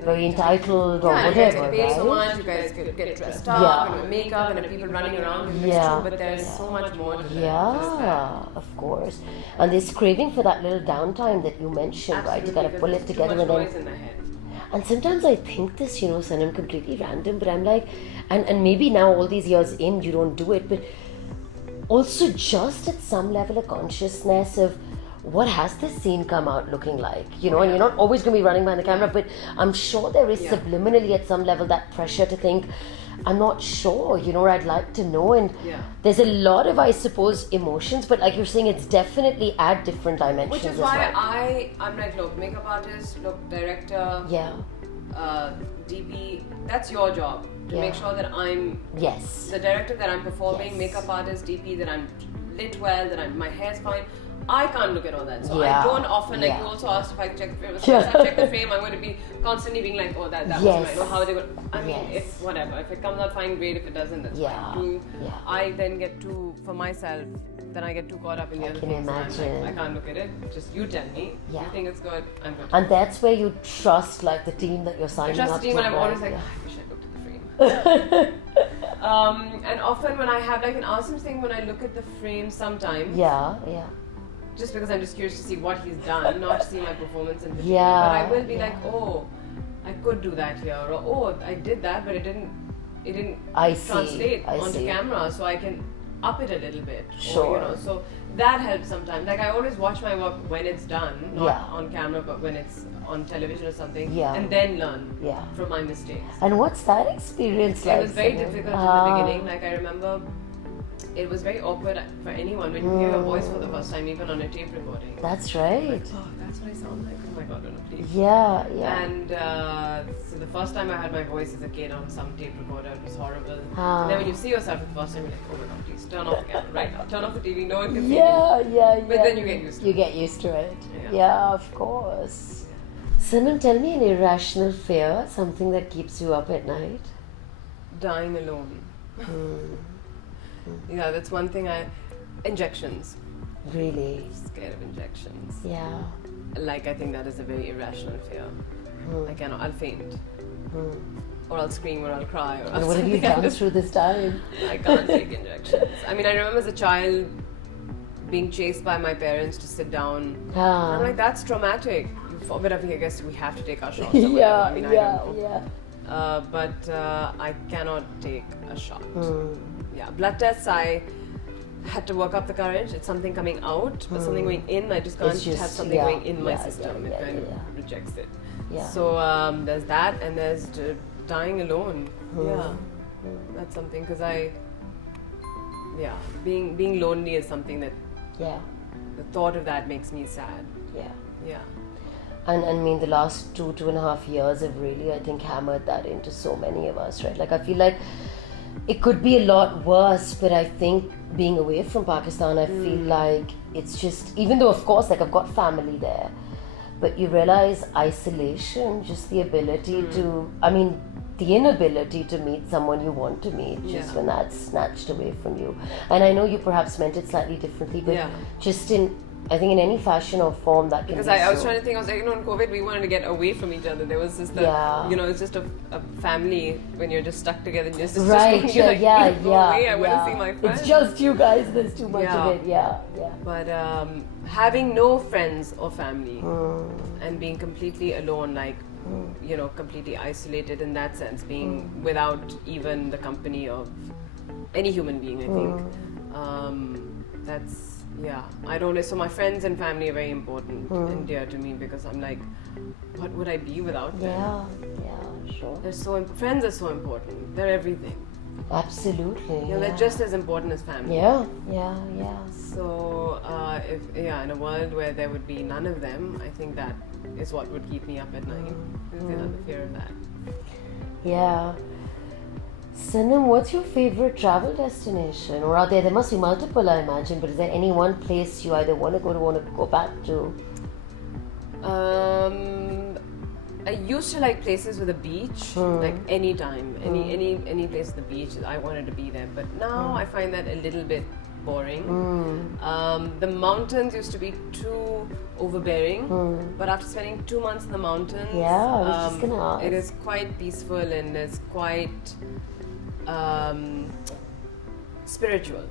very entitled or whatever, you guys get paid so much, you guys get dressed up and makeup and people running around, it's true, but there's so much more to that. Of course. And this craving for that little downtime that you mentioned, right? You gotta pull it together and then. Noise in the head. And sometimes I think this, Sanam, completely random, but I'm like, and maybe now all these years in you don't do it, but also just at some level of consciousness of what has this scene come out looking like, and you're not always going to be running behind the camera, but I'm sure there is subliminally at some level that pressure to think, I'm not sure, I'd like to know, and there's a lot of, I suppose, emotions, but like you're saying, it's definitely at different dimensions. Which is why I'm like, look, makeup artist, look, director, DP, that's your job, to make sure that I'm the director, that I'm performing, makeup artist, DP, that I'm lit well, that my hair's fine. I can't look at all that. So Yeah. I don't often, like Yeah. you also asked if I check the frame. So if I check the frame, I'm going to be constantly being like, oh, that Yes. wasn't right. Oh, how they would. I mean, Yes. if whatever. If it comes out fine, great. If it doesn't, that's Yeah. fine too. Yeah. I then get too, for myself, then I get too caught up in the I other can things. And I'm imagine. like, I can't look at it. Just you tell me. Yeah. You think it's good, I'm good. And that's where you trust like the team that you're I signing trust up the team to. and I'm always like, right? "Ah, I wish I looked at the frame. And often when I have like an Asim thing, when I look at the frame sometimes, Yeah, yeah. just because I'm just curious to see what he's done, not to see my performance in particular. Yeah, But I will be yeah. like, oh, I could do that here, or oh, I did that, but it didn't I see, translate I onto see. camera, so I can up it a little bit. Sure. Or, so that helps sometimes. Like I always watch my work when it's done, not Yeah. on camera, but when it's on television or something, Yeah. and then learn Yeah. from my mistakes. And what's that experience like? It was very Sanam? difficult in the beginning. Like I remember, it was very awkward for anyone when you hear your voice for the first time, even on a tape recording. That's right. Like, oh, that's what I sound like. Oh my god, no, please. Yeah, yeah. And so the first time I heard my voice as a kid on some tape recorder, it was horrible. Ah. And then when you see yourself for the first time, you're like, oh my god, please turn off the camera right now, turn off the TV, no one can see me. Yeah, yeah. But then you get used to You it. get used to it. Yeah. Yeah, of course. Sanam, tell me an irrational fear, something that keeps you up at night. Dying alone. Hmm. Yeah, that's one thing injections. Really? Scared of injections. Yeah. Like I think that is a very irrational fear. I cannot. I'll faint, or I'll scream, or I'll cry, or And what have you something. done through this time? I can't take injections. I mean, I remember as a child being chased by my parents to sit down. And I'm like, that's traumatic. But I guess we have to take our shots. Or whatever. Yeah, I mean, I yeah, don't know. yeah. But I cannot take a shot. Hmm. Yeah, blood tests, I had to work up the courage. It's something coming out, but something going in, I just can't It's just- have something yeah, going in my yeah, system. yeah, It kind yeah. of rejects it. Yeah. So there's that, and there's dying alone. Yeah, that's something because being lonely is something that Yeah, the thought of that makes me sad. yeah. Yeah. And I mean, the last 2.5 years have really, I think, hammered that into so many of us, right? Like, I feel like it could be a lot worse, but I think being away from Pakistan, I feel like it's just, even though, of course, like, I've got family there, but you realize isolation, just the ability to, I mean, the inability to meet someone you want to meet, just Yeah. when that's snatched away from you. And I know you perhaps meant it slightly differently, but Yeah. just in, I think in any fashion or form that can Because be I was so- trying to think, I was like, in COVID, we wanted to get away from each other. There was just the, Yeah. it's just a family when you're just stuck together and you're just Right, you're yeah, like, yeah, go yeah. away, I want to yeah. see my friends. It's just you guys, there's too much Yeah. of it, yeah, yeah. But having no friends or family Hmm. and being completely alone, like, completely isolated in that sense, being without even the company of any human being, I think. That's, yeah. I don't, so my friends and family are very important and dear to me because I'm like, what would I be without them? Yeah, yeah, sure. They're so, friends are so important. They're everything. Absolutely. You know, they're just as important as family. Yeah, yeah, yeah. So, in a world where there would be none of them, I think that is what would keep me up at night. Is the fear of that. Yeah. Sanam, what's your favorite travel destination? Or out there must be multiple, I imagine, but is there any one place you either want to go back to? I used to like places with a beach, like any time, any place with a beach. I wanted to be there, but now I find that a little bit boring. The mountains used to be too overbearing, but after spending 2 months in the mountains, Yeah, I was just gonna ask. it is quite peaceful and it's quite spiritual.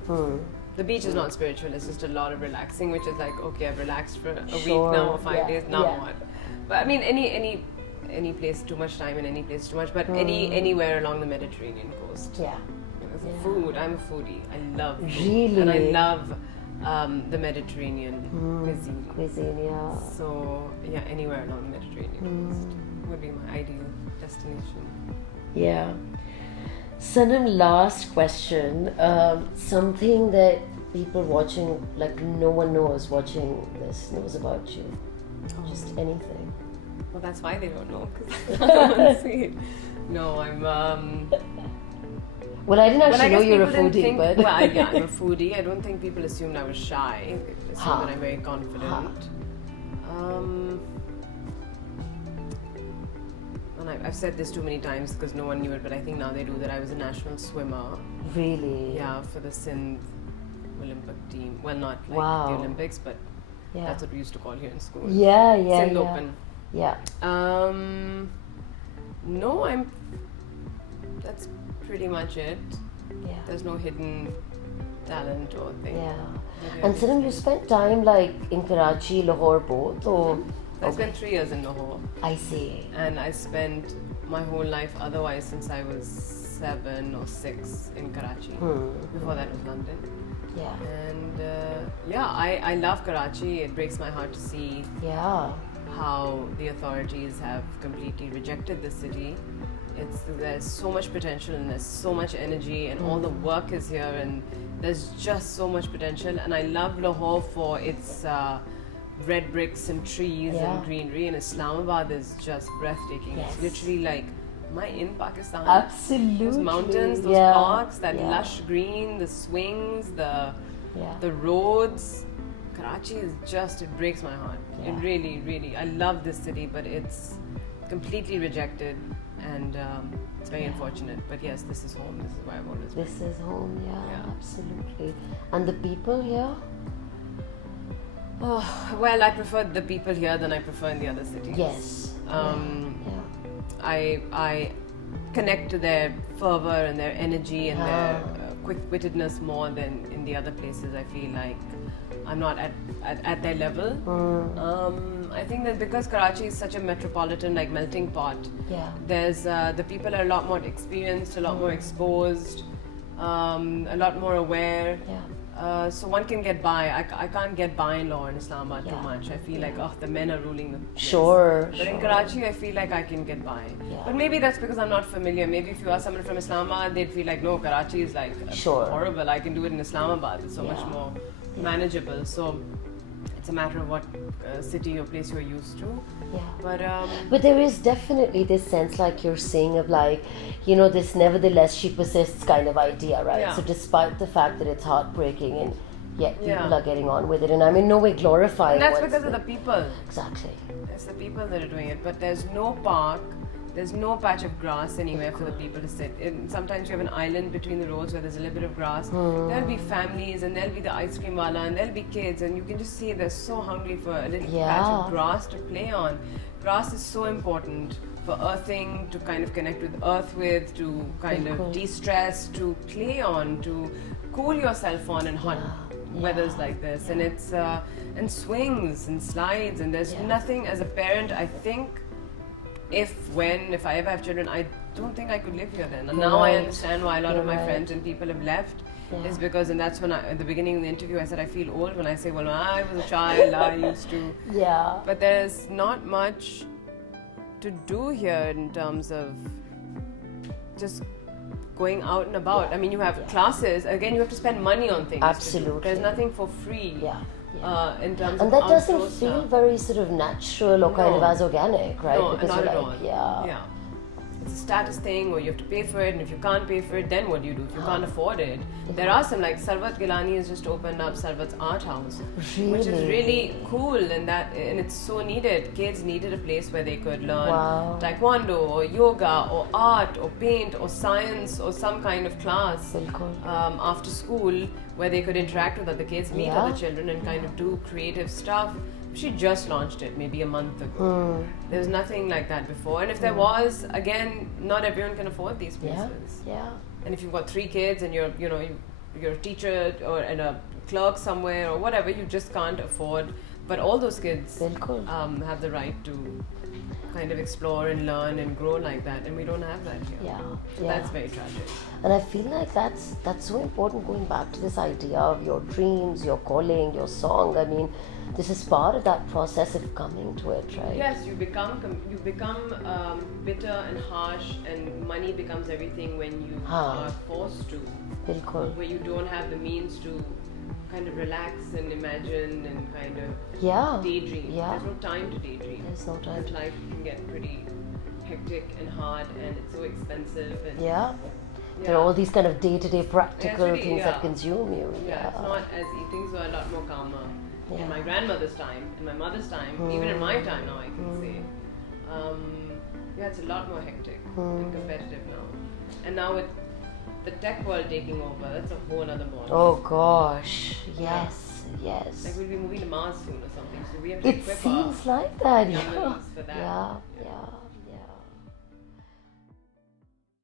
The beach is not spiritual, it's just a lot of relaxing, which is like, okay, I've relaxed for a Sure, week now or 5 yeah, days, now yeah. what? But I mean, any place too much time in any place too much, but anywhere along the Mediterranean coast. Yeah. Because food, I'm a foodie. I love food. Really? And I love the Mediterranean cuisine. Cuisine, yeah. So, yeah, anywhere along the Mediterranean coast would be my ideal destination. Yeah. Sanam, last question. Something that people watching, like no one knows watching this, knows about you. Just anything. Well, that's why they don't know, because I don't see it. No, I'm Well, I didn't Well, I actually guess know you're a people didn't foodie, think, but well, yeah, I'm a foodie. I don't think people assumed I was shy. They assumed that I'm very confident. And I've said this too many times because no one knew it, but I think now they do, that I was a national swimmer. Really? Yeah, for the Sindh Olympic team. Well, not like Wow. the Olympics, but Yeah. that's what we used to call here in school. Yeah, yeah, Sindh yeah. Open. Yeah. No, that's pretty much it. Yeah. There's no hidden talent or thing. Yeah. Maybe And I Sanam, you just- spent time like in Karachi, Lahore, both, or? I spent 3 years in Lahore, I see. and I spent my whole life otherwise since I was 7 or 6 in Karachi. Before that was London. Yeah. And I love Karachi. It breaks my heart to see Yeah. how the authorities have completely rejected the city. There's so much potential and there's so much energy and all the work is here and there's just so much potential. And I love Lahore for its red bricks and trees Yeah. and greenery, and Islamabad is just breathtaking. Yes. It's literally like, am I in Pakistan? Absolutely. Those mountains, those Yeah. parks, that Yeah. lush green, the swings, Yeah. the roads. Karachi is just, it breaks my heart. Yeah. It really, really, I love this city, but it's completely rejected and it's very unfortunate. But yes, this is home. This is where I've always been. This is home, yeah, Yeah. absolutely. And the people here? Oh, well, I prefer the people here than I prefer in the other cities. Yes. Yeah. I connect to their fervor and their energy and their quick-wittedness more than in the other places. I feel like I'm not at their level. I think that because Karachi is such a metropolitan, like melting pot, Yeah. there's the people are a lot more experienced, a lot more exposed, a lot more aware. Yeah. So one can get by. I can't get by in Lahore and Islamabad too Yeah. much. I feel like, oh, the men are ruling the place. Sure. But in Karachi, I feel like I can get by. Yeah. But maybe that's because I'm not familiar. Maybe if you ask someone from Islamabad, they'd feel like, no, Karachi is like Sure. horrible. I can do it in Islamabad. It's so much Yeah. more manageable. So it's a matter of what city or place you're used to. Yeah. But there is definitely this sense, like you're saying, of like, this nevertheless she persists kind of idea, right? Yeah. So despite the fact that it's heartbreaking, and yet people Yeah. are getting on with it, and I'm in no way glorifying. and that's what's because of the people. Exactly. It's the people that are doing it. But there's no park, there's no patch of grass anywhere for the people to sit. And sometimes you have an island between the roads where there's a little bit of grass. There'll be families and there'll be the ice cream wala and there'll be kids, and you can just see they're so hungry for a little patch of grass to play on. Grass is so important for earthing, to kind of connect with earth with, to kind of de-stress, to play on, to cool yourself on in hot weathers like this. And it's and swings and slides, and there's nothing as a parent, I think, if I ever have children, I don't think I could live here then. And now I understand why a lot of my friends and people have left. Is because, and that's when at the beginning of the interview I said I feel old when I say, well, when I was a child I used to. Yeah. But there's not much to do here in terms of just going out and about. I mean, you have classes. Again, you have to spend money on things. Absolutely. There's nothing for free. Yeah. In terms And of that doesn't outdoor feel stuff. very sort of natural or kind of No. as organic, right? No, because not you're at like, all. Yeah. It's a status thing, or you have to pay for it, and if you can't pay for it, then what do you do? If you can't afford it, there are some, like Sarvat Gilani has just opened up Sarvat's art house, which is really cool, and it's so needed. Kids needed a place where they could learn taekwondo or yoga or art or paint or science or some kind of class after school, where they could interact with other kids, meet other children, and kind of do creative stuff. She just launched it maybe a month ago. There was nothing like that before, and if there was, again, not everyone can afford these places. Yeah. And if you've got 3 kids and you're a teacher and a clerk somewhere or whatever, you just can't afford. But all those kids have the right to kind of explore and learn and grow like that, and we don't have that here. So that's very tragic. And I feel like that's so important, going back to this idea of your dreams, your calling, your song. I mean, this is part of that process of coming to it, right? Yes, you become bitter and harsh, and money becomes everything when you are forced to. Where you don't have the means to kind of relax and imagine and kind of daydream. There's no time to daydream. There's no time. Life can get pretty hectic and hard, and it's so expensive. And There are all these kind of day-to-day practical really, things yeah. that consume you. Yeah, it's not as things were a lot more calmer Yeah. in my grandmother's time, in my mother's time, even in my time now I can say. Yeah, it's a lot more hectic and competitive now. And now with the tech world taking over, that's a whole other ball. Oh gosh, yes, yes. Like we'll be moving to Mars soon or something, so we have to It equip seems like that, young yeah. ones for that. Yeah, yeah.